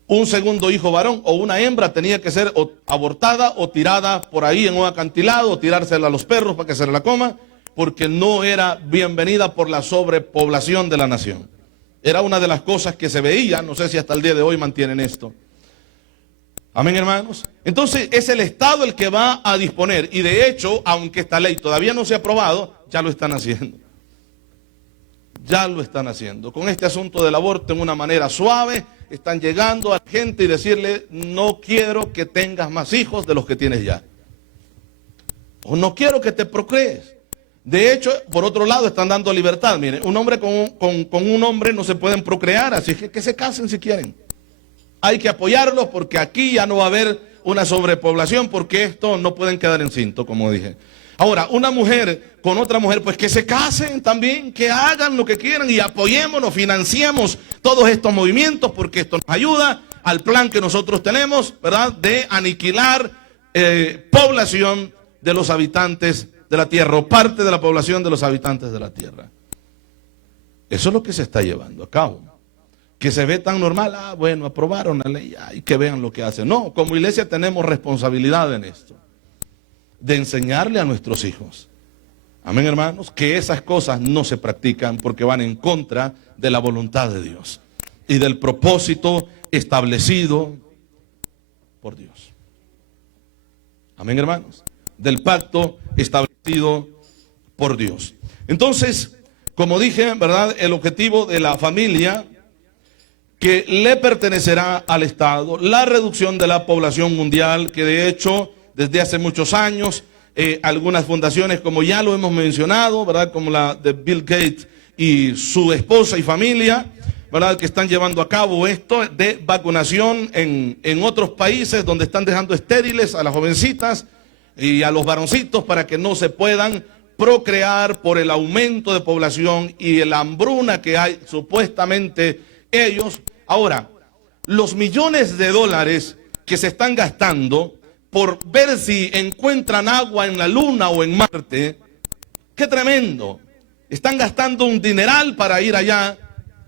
Un segundo hijo varón o una hembra tenía que ser o abortada o tirada por ahí en un acantilado o tirársela a los perros para que se la coman, porque no era bienvenida por la sobrepoblación de la nación. Era una de las cosas que se veía, no sé si hasta el día de hoy mantienen esto. Amén, hermanos. Entonces es el Estado el que va a disponer, y de hecho, aunque esta ley todavía no se ha aprobado, ya lo están haciendo. Ya lo están haciendo. Con este asunto del aborto en una manera suave, están llegando a la gente y decirle, no quiero que tengas más hijos de los que tienes ya. O no quiero que te procrees. De hecho, por otro lado, están dando libertad. Miren, un hombre con un hombre no se pueden procrear, así que se casen si quieren. Hay que apoyarlos porque aquí ya no va a haber una sobrepoblación, porque esto no pueden quedar encintos, como dije. Ahora, una mujer con otra mujer, pues que se casen también, que hagan lo que quieran y apoyémonos, financiemos todos estos movimientos, porque esto nos ayuda al plan que nosotros tenemos, ¿verdad?, de aniquilar población de los habitantes de la tierra, o parte de la población de los habitantes de la tierra. Eso es lo que se está llevando a cabo. Que se ve tan normal, bueno, aprobaron la ley, y que vean lo que hacen. No, como iglesia tenemos responsabilidad en esto, de enseñarle a nuestros hijos, amén, hermanos, que esas cosas no se practican porque van en contra de la voluntad de Dios y del propósito establecido por Dios. Amén, hermanos, del pacto establecido por Dios. Entonces, como dije, ¿verdad?, el objetivo de la familia, que le pertenecerá al Estado, la reducción de la población mundial, que de hecho desde hace muchos años algunas fundaciones, como ya lo hemos mencionado, ¿verdad?, como la de Bill Gates y su esposa y familia, ¿verdad?, que están llevando a cabo esto de vacunación en otros países donde están dejando estériles a las jovencitas y a los varoncitos para que no se puedan procrear por el aumento de población y la hambruna que hay supuestamente ellos. Ahora, los millones de dólares que se están gastando por ver si encuentran agua en la luna o en Marte, qué tremendo. Están gastando un dineral para ir allá,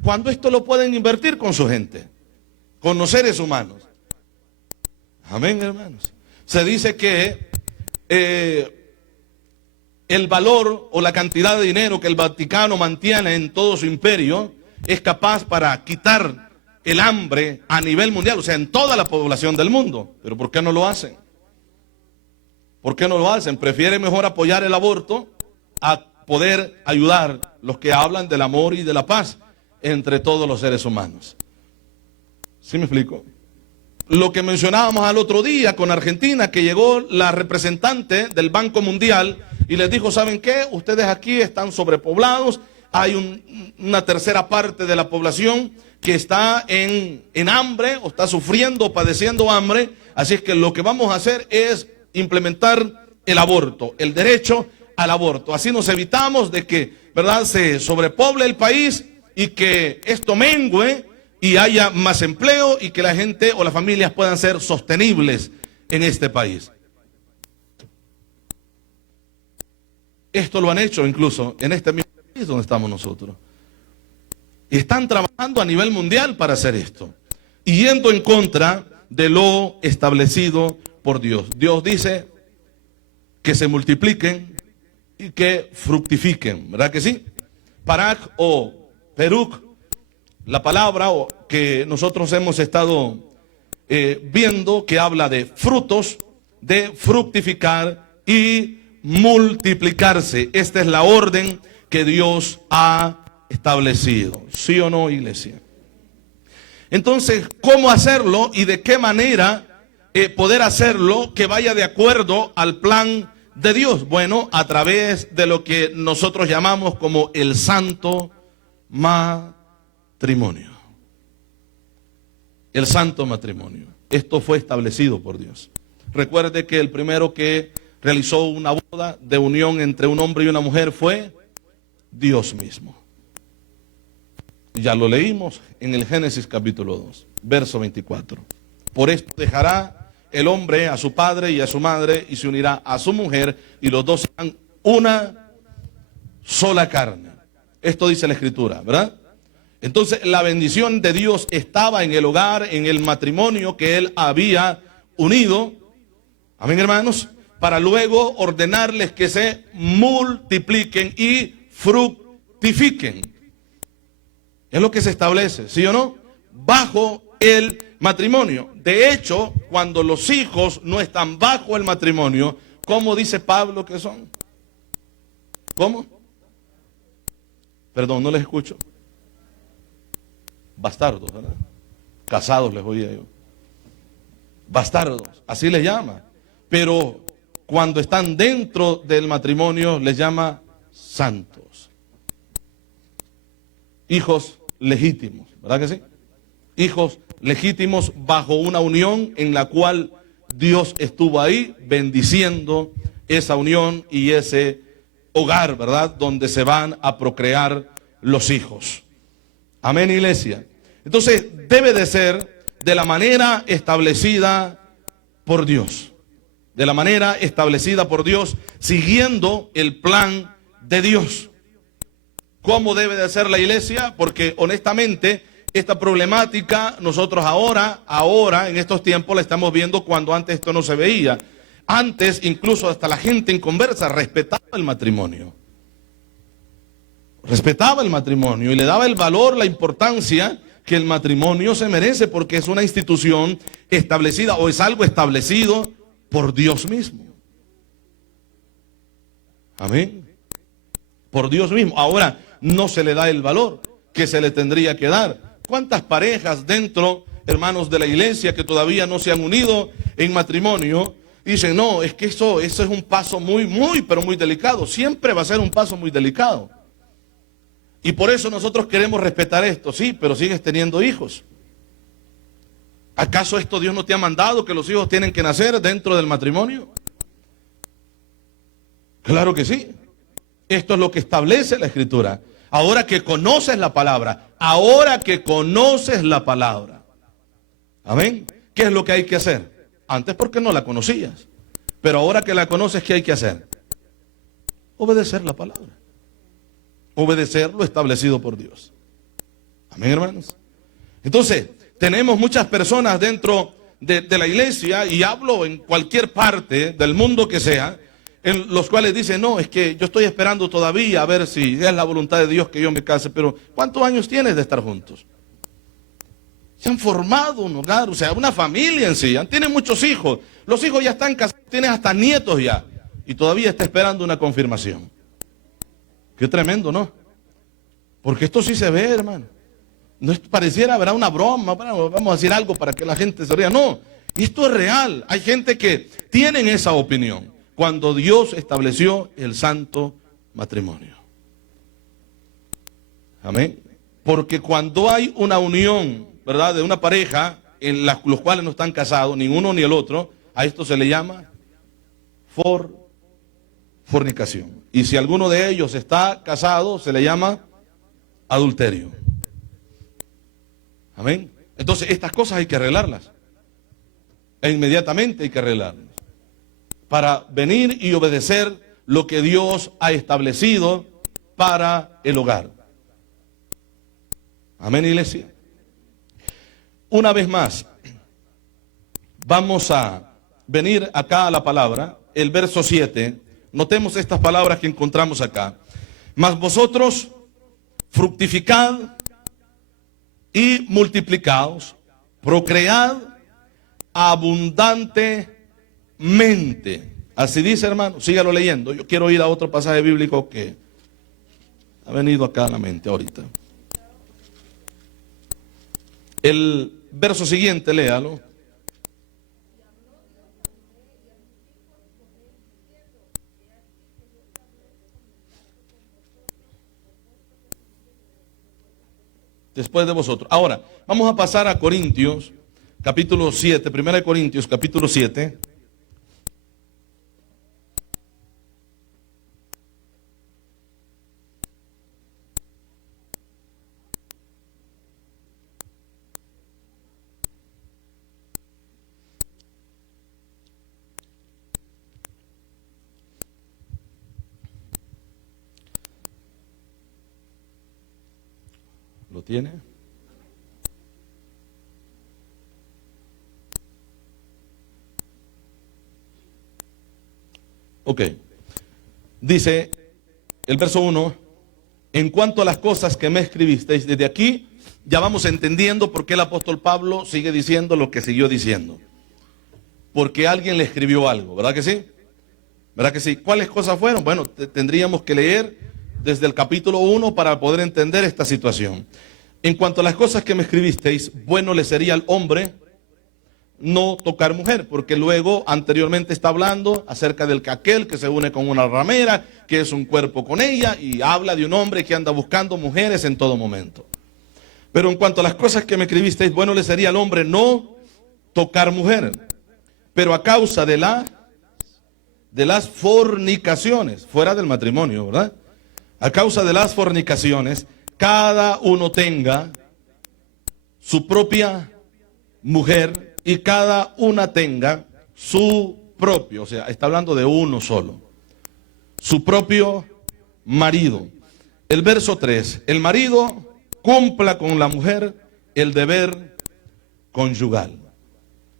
cuando esto lo pueden invertir con su gente, con los seres humanos. Amén, hermanos. Se dice que el valor o la cantidad de dinero que el Vaticano mantiene en todo su imperio es capaz para quitar el hambre a nivel mundial, o sea, en toda la población del mundo. Pero ¿por qué no lo hacen? ¿Por qué no lo hacen? Prefieren mejor apoyar el aborto a poder ayudar los que hablan del amor y de la paz entre todos los seres humanos. ¿Sí me explico? Lo que mencionábamos al otro día con Argentina, que llegó la representante del Banco Mundial y les dijo, ¿saben qué? Ustedes aquí están sobrepoblados, hay una tercera parte de la población que está en hambre o está sufriendo o padeciendo hambre, así es que lo que vamos a hacer es implementar el aborto, el derecho al aborto. Así nos evitamos de que ¿verdad?, se sobrepoble el país y que esto mengüe y haya más empleo y que la gente o las familias puedan ser sostenibles en este país. Esto lo han hecho incluso en este mismo país donde estamos nosotros. Y están trabajando a nivel mundial para hacer esto. Y yendo en contra de lo establecido por Dios. Dios dice que se multipliquen y que fructifiquen, ¿verdad que sí? Parak o Peruk, la palabra que nosotros hemos estado viendo, que habla de frutos, de fructificar y multiplicarse. Esta es la orden que Dios ha establecido. ¿Sí o no, iglesia? Entonces, ¿cómo hacerlo y de qué manera poder hacerlo que vaya de acuerdo al plan de Dios? Bueno, a través de lo que nosotros llamamos como el santo matrimonio. El santo matrimonio. Esto fue establecido por Dios. Recuerde que el primero que realizó una boda de unión entre un hombre y una mujer fue Dios mismo. Ya lo leímos en el Génesis capítulo 2, verso 24. Por esto dejará el hombre a su padre y a su madre y se unirá a su mujer y los dos serán una sola carne. Esto dice la Escritura, ¿verdad? Entonces la bendición de Dios estaba en el hogar, en el matrimonio que Él había unido. Amén, hermanos. Para luego ordenarles que se multipliquen y fructifiquen. Es lo que se establece, ¿sí o no? Bajo el matrimonio. De hecho, cuando los hijos no están bajo el matrimonio, ¿cómo dice Pablo que son? ¿Cómo? Perdón, no les escucho. Bastardos, ¿verdad? Casados les oía yo. Bastardos, así les llama. Pero cuando están dentro del matrimonio les llama santos. Hijos legítimos, ¿verdad que sí? Hijos legítimos bajo una unión en la cual Dios estuvo ahí bendiciendo esa unión y ese hogar, ¿verdad?, donde se van a procrear los hijos. Amén, iglesia. Entonces debe de ser de la manera establecida por Dios. De la manera establecida por Dios, siguiendo el plan de Dios. ¿Cómo debe de ser la iglesia? Porque honestamente esta problemática nosotros ahora en estos tiempos la estamos viendo cuando antes esto no se veía. Antes incluso hasta la gente en conversa respetaba el matrimonio. Respetaba el matrimonio y le daba el valor, la importancia que el matrimonio se merece porque es una institución establecida o es algo establecido por Dios mismo. Amén. Por Dios mismo. Ahora no se le da el valor que se le tendría que dar. ¿Cuántas parejas dentro, hermanos de la iglesia, que todavía no se han unido en matrimonio, dicen, no, es que eso es un paso pero muy delicado? Siempre va a ser un paso muy delicado. Y por eso nosotros queremos respetar esto, sí, pero sigues teniendo hijos. ¿Acaso esto Dios no te ha mandado que los hijos tienen que nacer dentro del matrimonio? Claro que sí. Esto es lo que establece la Escritura. Ahora que conoces la palabra, amén. ¿Qué es lo que hay que hacer? Antes porque no la conocías, pero ahora que la conoces, ¿qué hay que hacer? Obedecer la palabra. Obedecer lo establecido por Dios. Amén, hermanos. Entonces, tenemos muchas personas dentro de la iglesia, y hablo en cualquier parte del mundo que sea, en los cuales dicen, no, es que yo estoy esperando todavía a ver si es la voluntad de Dios que yo me case, pero ¿cuántos años tienes de estar juntos? Se han formado un hogar, o sea, una familia en sí, tienen muchos hijos, los hijos ya están casados, tienen hasta nietos ya, y todavía está esperando una confirmación. Qué tremendo, ¿no? Porque esto sí se ve, hermano. No pareciera, habrá una broma, vamos a decir algo para que la gente se ría. No, esto es real. Hay gente que tienen esa opinión cuando Dios estableció el santo matrimonio. Amén. Porque cuando hay una unión, ¿verdad?, de una pareja en los cuales no están casados, ni uno ni el otro, a esto se le llama fornicación. Y si alguno de ellos está casado, se le llama adulterio. Amén. Entonces, estas cosas hay que arreglarlas. E inmediatamente hay que arreglarlas. Para venir y obedecer lo que Dios ha establecido para el hogar. Amén, iglesia. Una vez más, vamos a venir acá a la palabra, el verso 7. Notemos estas palabras que encontramos acá. Mas vosotros fructificad y multiplicaos, procread abundantemente. Así dice, hermano, sígalo leyendo. Yo quiero ir a otro pasaje bíblico que ha venido acá a la mente ahorita. El verso siguiente, léalo. Después de vosotros. Ahora, vamos a pasar a Corintios, capítulo 7, 1 Corintios, capítulo 7. ¿Lo tiene? Ok. Dice el verso 1, en cuanto a las cosas que me escribisteis, desde aquí ya vamos entendiendo por qué el apóstol Pablo sigue diciendo lo que siguió diciendo. Porque alguien le escribió algo, ¿verdad que sí? ¿Verdad que sí? ¿Cuáles cosas fueron? Bueno, tendríamos que leer desde el capítulo 1 para poder entender esta situación. En cuanto a las cosas que me escribisteis, bueno le sería al hombre no tocar mujer, porque luego anteriormente está hablando acerca del que aquel que se une con una ramera, que es un cuerpo con ella, y habla de un hombre que anda buscando mujeres en todo momento. Pero en cuanto a las cosas que me escribisteis, bueno le sería al hombre no tocar mujer, pero a causa de las fornicaciones, fuera del matrimonio, ¿verdad? A causa de las fornicaciones, cada uno tenga su propia mujer y cada una tenga su propio, o sea, está hablando de uno solo, su propio marido. El verso 3, el marido cumpla con la mujer el deber conyugal.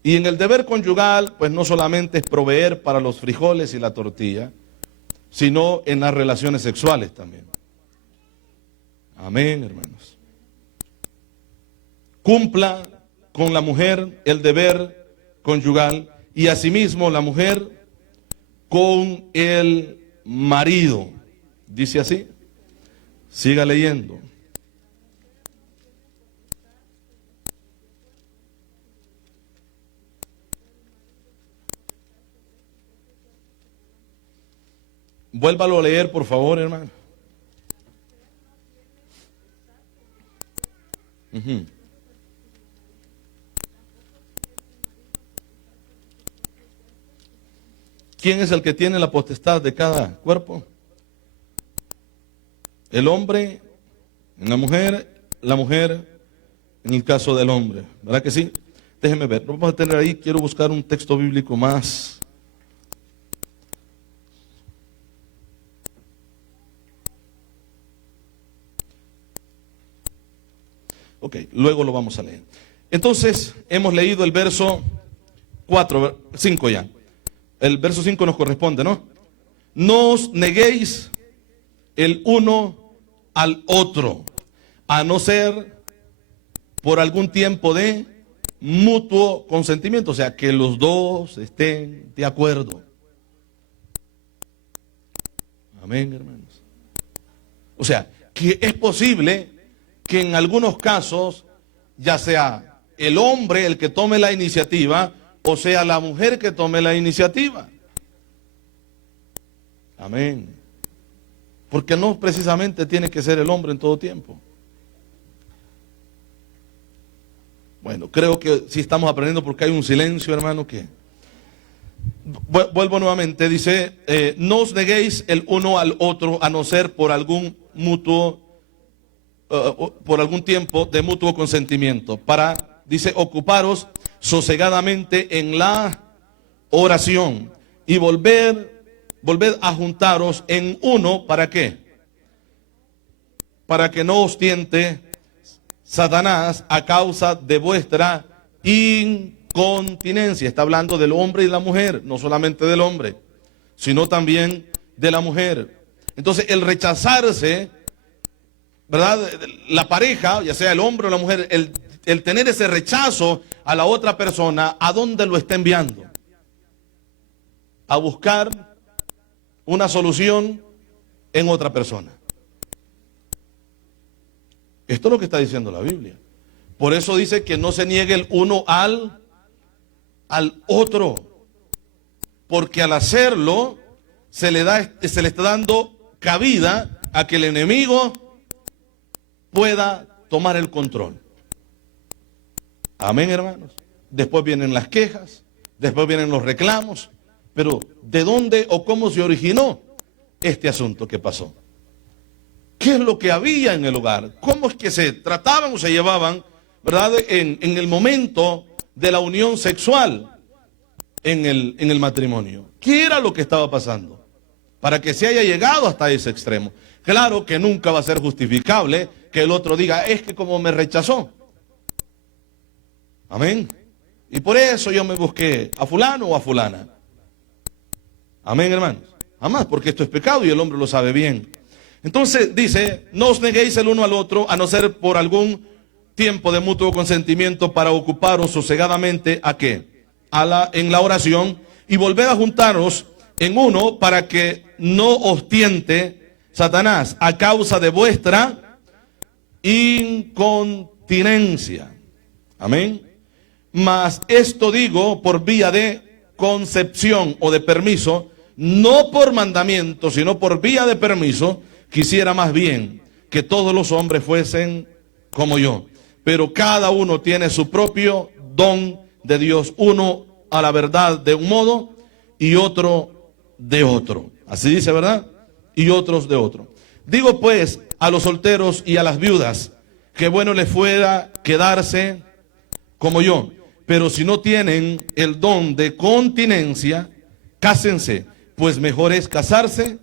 Y en el deber conyugal, pues no solamente es proveer para los frijoles y la tortilla, sino en las relaciones sexuales también. Amén, hermanos. Cumpla con la mujer el deber conyugal y asimismo la mujer con el marido. Dice así. Siga leyendo. Vuélvalo a leer, por favor, hermano. ¿Quién es el que tiene la potestad de cada cuerpo? El hombre en la mujer en el caso del hombre. ¿Verdad que sí? Déjenme ver, lo vamos a tener ahí, quiero buscar un texto bíblico más. Ok, luego lo vamos a leer. Entonces, hemos leído el verso 5 ya. El verso 5 nos corresponde, ¿no? No os neguéis el uno al otro, a no ser por algún tiempo de mutuo consentimiento, o sea, que los dos estén de acuerdo. Amén, hermanos. O sea, que es posible que en algunos casos, ya sea el hombre el que tome la iniciativa, o sea la mujer que tome la iniciativa. Amén. Porque no precisamente tiene que ser el hombre en todo tiempo. Bueno, creo que sí estamos aprendiendo porque hay un silencio, hermano, que Vuelvo nuevamente, dice, no os neguéis el uno al otro, a no ser por algún por algún tiempo de mutuo consentimiento, para, dice, ocuparos sosegadamente en la oración y volved a juntaros en uno. ¿Para qué? Para que no os tiente Satanás a causa de vuestra incontinencia. Está hablando del hombre y la mujer, no solamente del hombre, sino también de la mujer. Entonces, el rechazarse, ¿verdad? La pareja, ya sea el hombre o la mujer, el tener ese rechazo a la otra persona, ¿a dónde lo está enviando? A buscar una solución en otra persona. Esto es lo que está diciendo la Biblia. Por eso dice que no se niegue el uno al otro. Porque al hacerlo, se le está dando cabida a que el enemigo pueda tomar el control. Amén, hermanos. Después vienen las quejas, después vienen los reclamos. Pero ¿de dónde o cómo se originó este asunto que pasó? ¿Qué es lo que había en el hogar? ¿Cómo es que se trataban o se llevaban, verdad, en el momento de la unión sexual en el matrimonio? ¿Qué era lo que estaba pasando para que se haya llegado hasta ese extremo? Claro que nunca va a ser justificable que el otro diga, es que como me rechazó. Amén. Y por eso yo me busqué a fulano o a fulana. Amén, hermanos. Jamás, porque esto es pecado y el hombre lo sabe bien. Entonces dice, no os neguéis el uno al otro, a no ser por algún tiempo de mutuo consentimiento, para ocuparos sosegadamente, ¿a qué? En la oración, y volver a juntaros en uno, para que no os tiente Satanás a causa de vuestra incontinencia. Amén. Mas esto digo por vía de concepción o de permiso, no por mandamiento, sino por vía de permiso. Quisiera más bien que todos los hombres fuesen como yo, pero cada uno tiene su propio don de Dios, uno a la verdad de un modo y otro de otro. Así dice, ¿verdad? Y otros de otro. Digo pues a los solteros y a las viudas, que bueno les fuera quedarse como yo, pero si no tienen el don de continencia, cásense, pues mejor es casarse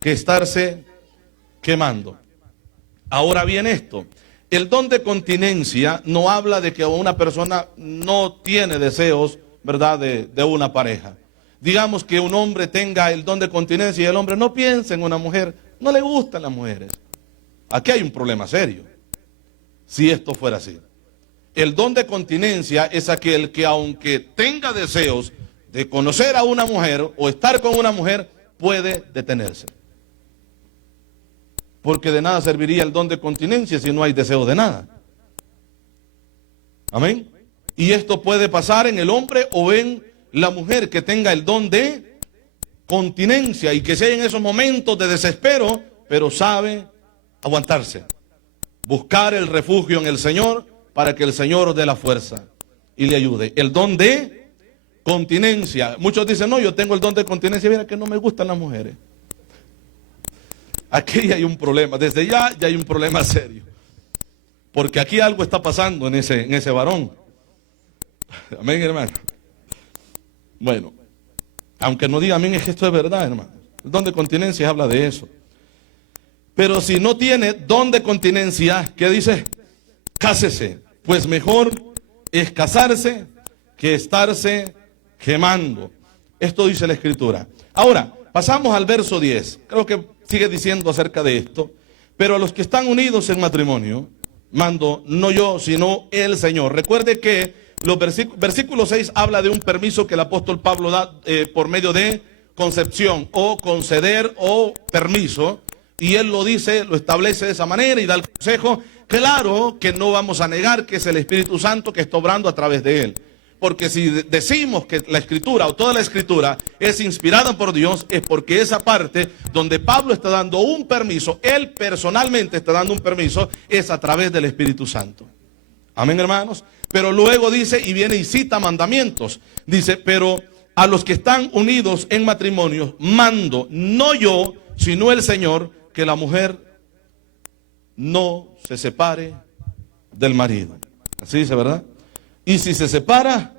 que estarse quemando. Ahora bien, esto, el don de continencia no habla de que una persona no tiene deseos, ¿verdad?, de una pareja. Digamos que un hombre tenga el don de continencia y el hombre no piensa en una mujer, no le gustan las mujeres. Aquí hay un problema serio, si esto fuera así. El don de continencia es aquel que, aunque tenga deseos de conocer a una mujer o estar con una mujer, puede detenerse. Porque de nada serviría el don de continencia si no hay deseo de nada. Amén. Y esto puede pasar en el hombre o en la mujer que tenga el don de continencia y que sea en esos momentos de desespero, pero sabe aguantarse. Buscar el refugio en el Señor para que el Señor dé la fuerza y le ayude. El don de continencia. Muchos dicen, no, yo tengo el don de continencia, mira que no me gustan las mujeres. Aquí hay un problema, desde ya hay un problema serio. Porque aquí algo está pasando en ese varón. Amén, hermano. Bueno, aunque no diga amén, es que esto es verdad, hermano. El don de continencia habla de eso. Pero si no tiene don de continencia, ¿qué dice? Cásese, pues mejor es casarse que estarse quemando. Esto dice la Escritura. Ahora, pasamos al verso 10. Creo que sigue diciendo acerca de esto. Pero a los que están unidos en matrimonio, mando no yo, sino el Señor. Recuerde que los versículo 6 habla de un permiso que el apóstol Pablo da por medio de concepción o conceder o permiso. Y él lo dice, lo establece de esa manera y da el consejo. Claro que no vamos a negar que es el Espíritu Santo que está obrando a través de él. Porque si decimos que la Escritura o toda la Escritura es inspirada por Dios, es porque esa parte donde Pablo está dando un permiso, él personalmente está dando un permiso, es a través del Espíritu Santo. Amén, hermanos. Pero luego dice, y viene y cita mandamientos. Dice, pero a los que están unidos en matrimonio, mando, no yo, sino el Señor, que la mujer no se separe del marido. Así dice, ¿verdad? Y si se separa,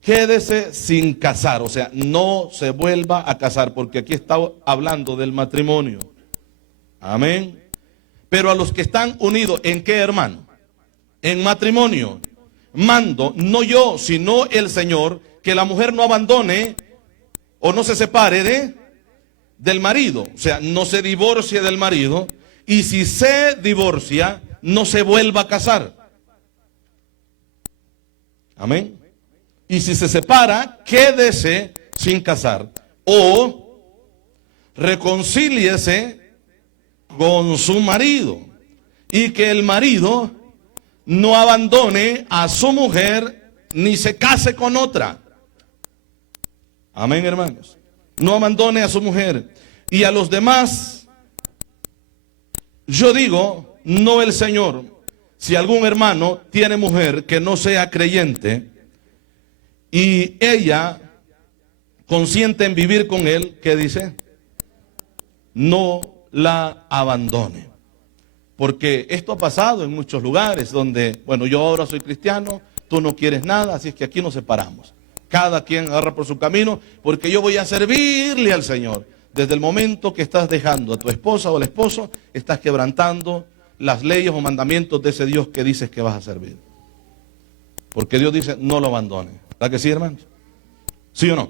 quédese sin casar, o sea, no se vuelva a casar, porque aquí está hablando del matrimonio. Amén. Pero a los que están unidos, ¿en qué, hermano? En matrimonio, mando, no yo, sino el Señor, que la mujer no abandone o no se separe del marido, o sea, no se divorcie del marido, y si se divorcia, no se vuelva a casar. Amén. Y si se separa, quédese sin casar, o reconcíliese con su marido, y que el marido no abandone a su mujer ni se case con otra. Amén, hermanos. No abandone a su mujer. Y a los demás, yo digo, no el Señor. Si algún hermano tiene mujer que no sea creyente y ella consiente en vivir con él, ¿qué dice? No la abandone. Porque esto ha pasado en muchos lugares donde, bueno, yo ahora soy cristiano, tú no quieres nada, así es que aquí nos separamos. Cada quien agarra por su camino, porque yo voy a servirle al Señor. Desde el momento que estás dejando a tu esposa o al esposo, estás quebrantando las leyes o mandamientos de ese Dios que dices que vas a servir. Porque Dios dice, no lo abandone. ¿Verdad que sí, hermanos? ¿Sí o no?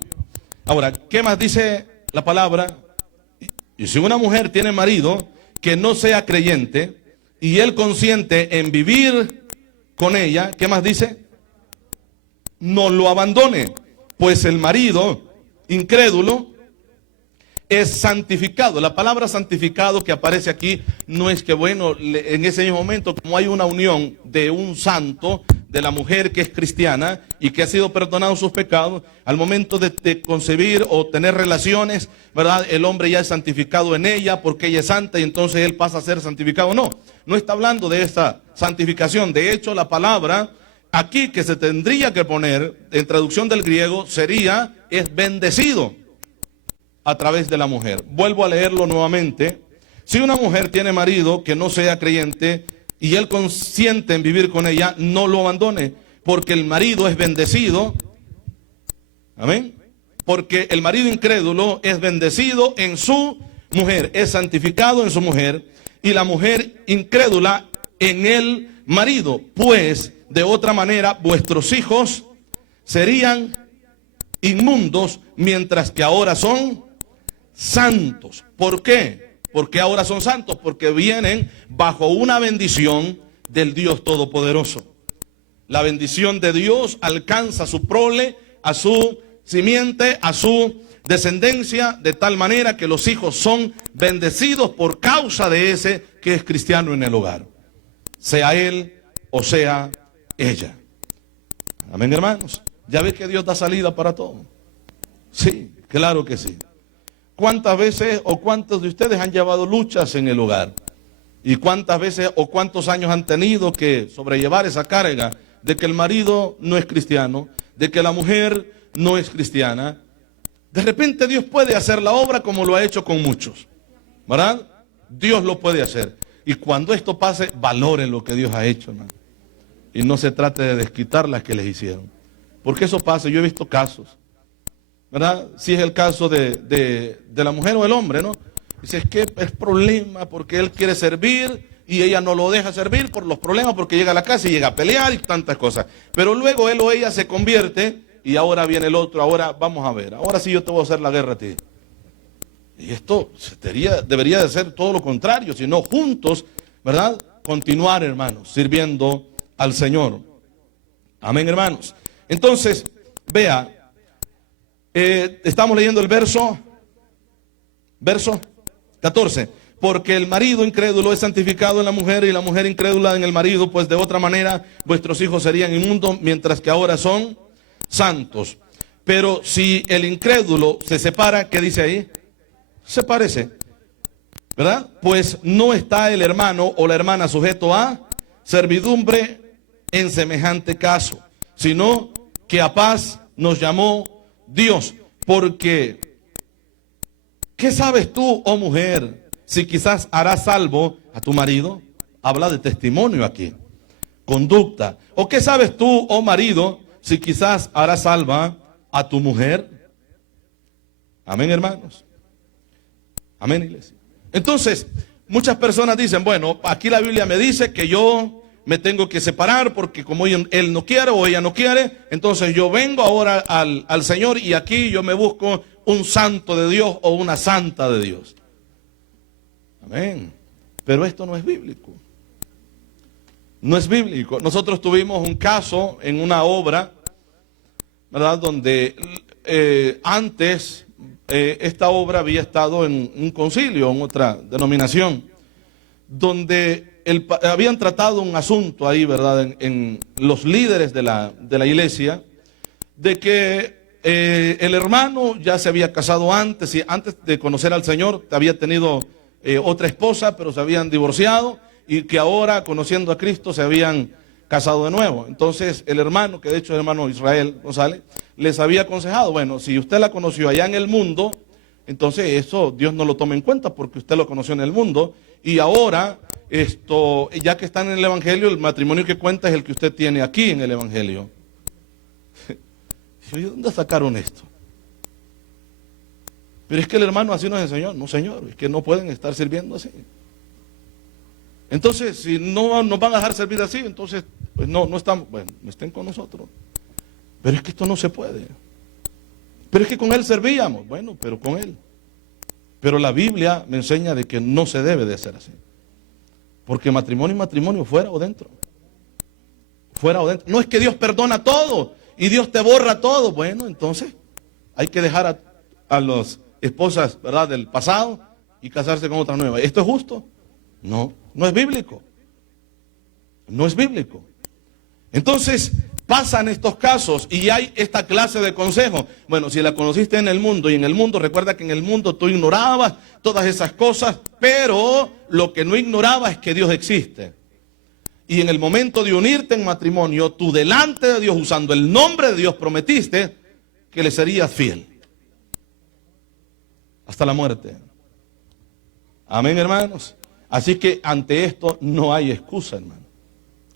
Ahora, ¿qué más dice la palabra? Y si una mujer tiene marido que no sea creyente y él consiente en vivir con ella, ¿qué más dice? No lo abandone, pues el marido incrédulo es santificado. La palabra santificado que aparece aquí no es que, bueno, en ese mismo momento, como hay una unión de un santo, de la mujer que es cristiana y que ha sido perdonado sus pecados, al momento de concebir o tener relaciones, ¿verdad? El hombre ya es santificado en ella porque ella es santa y entonces él pasa a ser santificado. No, no está hablando de esta santificación. De hecho, la palabra aquí que se tendría que poner en traducción del griego sería, es bendecido a través de la mujer. Vuelvo a leerlo nuevamente. Si una mujer tiene marido que no sea creyente y él consiente en vivir con ella, no lo abandone, porque el marido es bendecido. Amén. Porque el marido incrédulo es bendecido en su mujer, es santificado en su mujer, y la mujer incrédula en el marido, pues de otra manera vuestros hijos serían inmundos, mientras que ahora son santos. ¿Por qué? Porque ahora son santos, porque vienen bajo una bendición del Dios Todopoderoso. La bendición de Dios alcanza a su prole, a su simiente, a su descendencia, de tal manera que los hijos son bendecidos por causa de ese que es cristiano en el hogar, sea él o sea ella. Amén, hermanos. Ya ves que Dios da salida para todo. Sí, claro que sí. ¿Cuántas veces o cuántos de ustedes han llevado luchas en el hogar? ¿Y cuántas veces o cuántos años han tenido que sobrellevar esa carga de que el marido no es cristiano, de que la mujer no es cristiana? De repente Dios puede hacer la obra como lo ha hecho con muchos, ¿verdad? Dios lo puede hacer. Y cuando esto pase, valoren lo que Dios ha hecho, hermano. Y no se trate de desquitar las que les hicieron. Porque eso pasa, yo he visto casos, ¿verdad? Si es el caso de la mujer o el hombre, ¿no? Dice, es que es problema porque él quiere servir y ella no lo deja servir por los problemas, porque llega a la casa y llega a pelear y tantas cosas. Pero luego él o ella se convierte y ahora viene el otro, ahora vamos a ver, ahora sí yo te voy a hacer la guerra a ti. Y esto debería de ser todo lo contrario, sino juntos, ¿verdad? Continuar, hermanos, sirviendo al Señor. Amén, hermanos. Entonces, vea, estamos leyendo el verso 14. Porque el marido incrédulo es santificado en la mujer y la mujer incrédula en el marido, pues de otra manera vuestros hijos serían inmundos, mientras que ahora son santos. Pero si el incrédulo se separa, ¿qué dice ahí? Se parece, ¿verdad? Pues no está el hermano o la hermana sujeto a servidumbre en semejante caso, sino que a paz nos llamó Dios. Porque, ¿qué sabes tú, oh mujer, si quizás harás salvo a tu marido? Habla de testimonio aquí, conducta. ¿O qué sabes tú, oh marido, si quizás harás salva a tu mujer? Amén, hermanos. Amén, iglesia. Entonces, muchas personas dicen, bueno, aquí la Biblia me dice que yo me tengo que separar porque como él no quiere o ella no quiere, entonces yo vengo ahora al Señor y aquí yo me busco un santo de Dios o una santa de Dios. Amén. Pero esto no es bíblico. No es bíblico. Nosotros tuvimos un caso en una obra, ¿verdad? Donde antes esta obra había estado en un concilio, en otra denominación, donde habían tratado un asunto ahí, ¿verdad? En los líderes de la iglesia, de que el hermano ya se había casado antes, y antes de conocer al Señor había tenido otra esposa, pero se habían divorciado, y que ahora, conociendo a Cristo, se habían casado de nuevo. Entonces el hermano, que de hecho es el hermano Israel González, les había aconsejado, bueno, si usted la conoció allá en el mundo, entonces eso Dios no lo toma en cuenta porque usted lo conoció en el mundo, y ahora ya que están en el evangelio, el matrimonio que cuenta es el que usted tiene aquí en el evangelio. ¿De dónde sacaron esto? Pero es que el hermano así nos enseñó. No, señor, es que no pueden estar sirviendo así. Entonces, si no nos van a dejar servir así, entonces pues no estamos, bueno, no estén con nosotros. Pero es que esto no se puede. Pero es que con él servíamos. Bueno, pero con él. Pero la Biblia me enseña de que no se debe de hacer así. Porque matrimonio y matrimonio, fuera o dentro. Fuera o dentro. No es que Dios perdona todo y Dios te borra todo. Bueno, entonces hay que dejar a las esposas, ¿verdad?, del pasado y casarse con otra nueva. ¿Esto es justo? No, no es bíblico. No es bíblico. Entonces pasan estos casos y hay esta clase de consejo. Bueno, si la conociste en el mundo, y en el mundo, recuerda que en el mundo tú ignorabas todas esas cosas, pero lo que no ignorabas es que Dios existe. Y en el momento de unirte en matrimonio, tú delante de Dios, usando el nombre de Dios, prometiste que le serías fiel hasta la muerte. Amén, hermanos. Así que ante esto no hay excusa, hermano.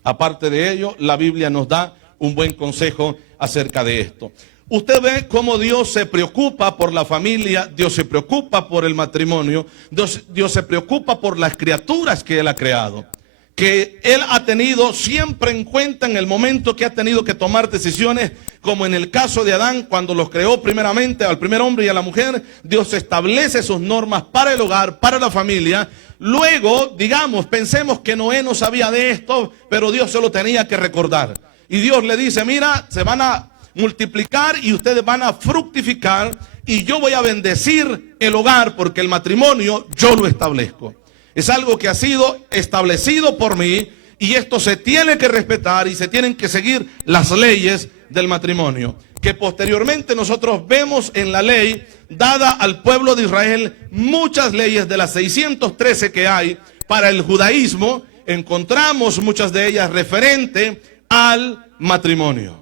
Aparte de ello, la Biblia nos da un buen consejo acerca de esto. Usted ve cómo Dios se preocupa por la familia, Dios se preocupa por el matrimonio, Dios se preocupa por las criaturas que Él ha creado, que Él ha tenido siempre en cuenta en el momento que ha tenido que tomar decisiones, como en el caso de Adán, cuando los creó primeramente al primer hombre y a la mujer. Dios establece sus normas para el hogar, para la familia. Luego, digamos, pensemos que Noé no sabía de esto, pero Dios se lo tenía que recordar. Y Dios le dice, mira, se van a multiplicar y ustedes van a fructificar, y yo voy a bendecir el hogar porque el matrimonio yo lo establezco. Es algo que ha sido establecido por mí y esto se tiene que respetar y se tienen que seguir las leyes del matrimonio. Que posteriormente nosotros vemos en la ley dada al pueblo de Israel muchas leyes de las 613 que hay para el judaísmo. Encontramos muchas de ellas referente al matrimonio.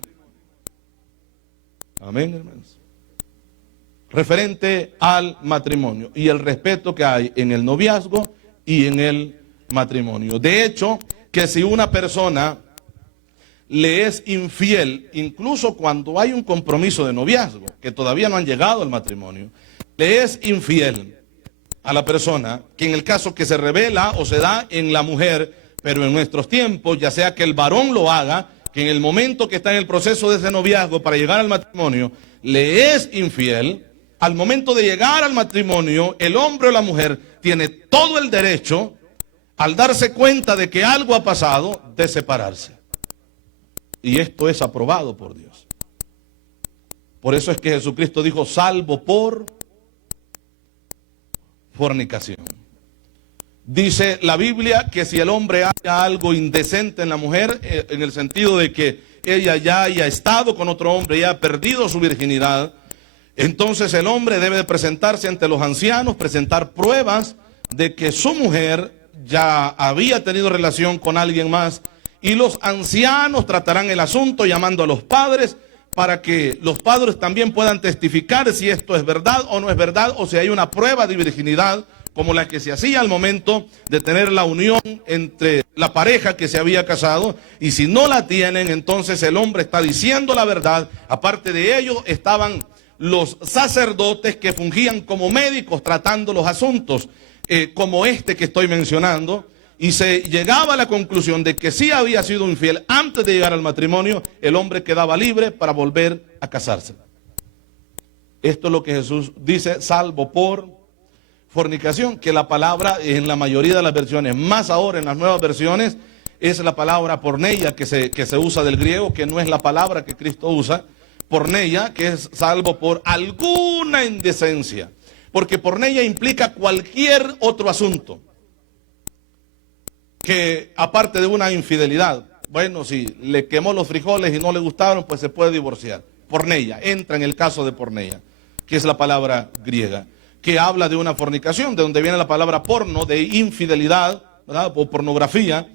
Amén, hermanos. Referente al matrimonio y el respeto que hay en el noviazgo y en el matrimonio. De hecho, que si una persona le es infiel, incluso cuando hay un compromiso de noviazgo, que todavía no han llegado al matrimonio, le es infiel a la persona, que en el caso que se revela o se da en la mujer, pero en nuestros tiempos, ya sea que el varón lo haga, que en el momento que está en el proceso de ese noviazgo para llegar al matrimonio, le es infiel, al momento de llegar al matrimonio, el hombre o la mujer tiene todo el derecho, al darse cuenta de que algo ha pasado, de separarse. Y esto es aprobado por Dios. Por eso es que Jesucristo dijo, salvo por fornicación. Dice la Biblia que si el hombre haya algo indecente en la mujer, en el sentido de que ella ya haya estado con otro hombre, ya ha perdido su virginidad, entonces el hombre debe de presentarse ante los ancianos, presentar pruebas de que su mujer ya había tenido relación con alguien más, y los ancianos tratarán el asunto llamando a los padres para que los padres también puedan testificar si esto es verdad o no es verdad, o si hay una prueba de virginidad, como la que se hacía al momento de tener la unión entre la pareja que se había casado, y si no la tienen, entonces el hombre está diciendo la verdad. Aparte de ello, estaban los sacerdotes que fungían como médicos tratando los asuntos como este que estoy mencionando, y se llegaba a la conclusión de que si había sido infiel antes de llegar al matrimonio, el hombre quedaba libre para volver a casarse. Esto es lo que Jesús dice, salvo por fornicación, que la palabra en la mayoría de las versiones, más ahora en las nuevas versiones, es la palabra porneia que se usa del griego, que no es la palabra que Cristo usa. Porneia, que es salvo por alguna indecencia, porque porneia implica cualquier otro asunto que aparte de una infidelidad. Bueno, si le quemó los frijoles y no le gustaron, pues se puede divorciar. Porneia, entra en el caso de porneia, que es la palabra griega, que habla de una fornicación, de donde viene la palabra porno, de infidelidad, ¿verdad? O pornografía.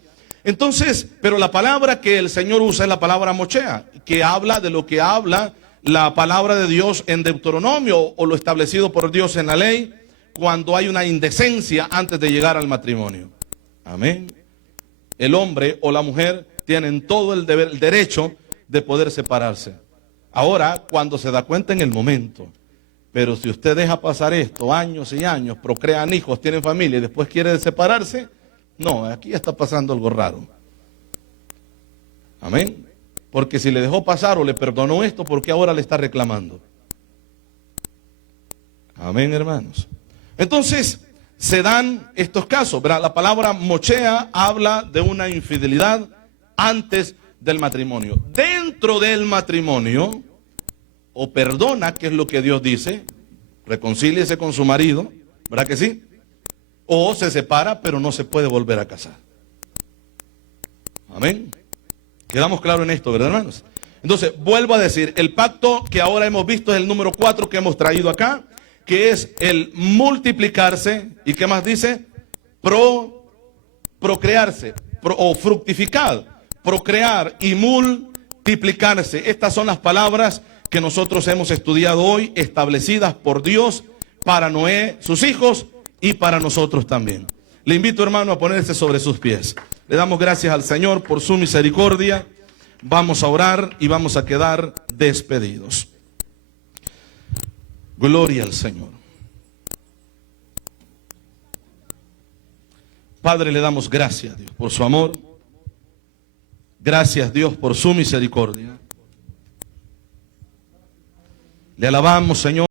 Entonces, pero la palabra que el Señor usa es la palabra mochea, que habla de lo que habla la palabra de Dios en Deuteronomio, o lo establecido por Dios en la ley, cuando hay una indecencia antes de llegar al matrimonio. Amén. El hombre o la mujer tienen todo el derecho de poder separarse. Ahora, cuando se da cuenta en el momento. Pero si usted deja pasar esto, años y años, procrean hijos, tienen familia y después quiere separarse, no, aquí está pasando algo raro. Amén. Porque si le dejó pasar o le perdonó esto, ¿por qué ahora le está reclamando? Amén, hermanos. Entonces, se dan estos casos, ¿verdad? La palabra mochea habla de una infidelidad antes del matrimonio. Dentro del matrimonio, o perdona, que es lo que Dios dice, reconcíliese con su marido, ¿verdad que sí? O se separa, pero no se puede volver a casar. Amén. Quedamos claros en esto, ¿verdad, hermanos? Entonces, vuelvo a decir, el pacto que ahora hemos visto es el número 4 que hemos traído acá, que es el multiplicarse. ¿Y qué más dice? Procrearse, o fructificar, procrear y multiplicarse. Estas son las palabras que nosotros hemos estudiado hoy, establecidas por Dios para Noé, sus hijos, y para nosotros también. Le invito, hermano, a ponerse sobre sus pies. Le damos gracias al Señor por su misericordia. Vamos a orar y vamos a quedar despedidos. Gloria al Señor. Padre, le damos gracias, Dios, por su amor. Gracias, Dios, por su misericordia. Le alabamos, Señor.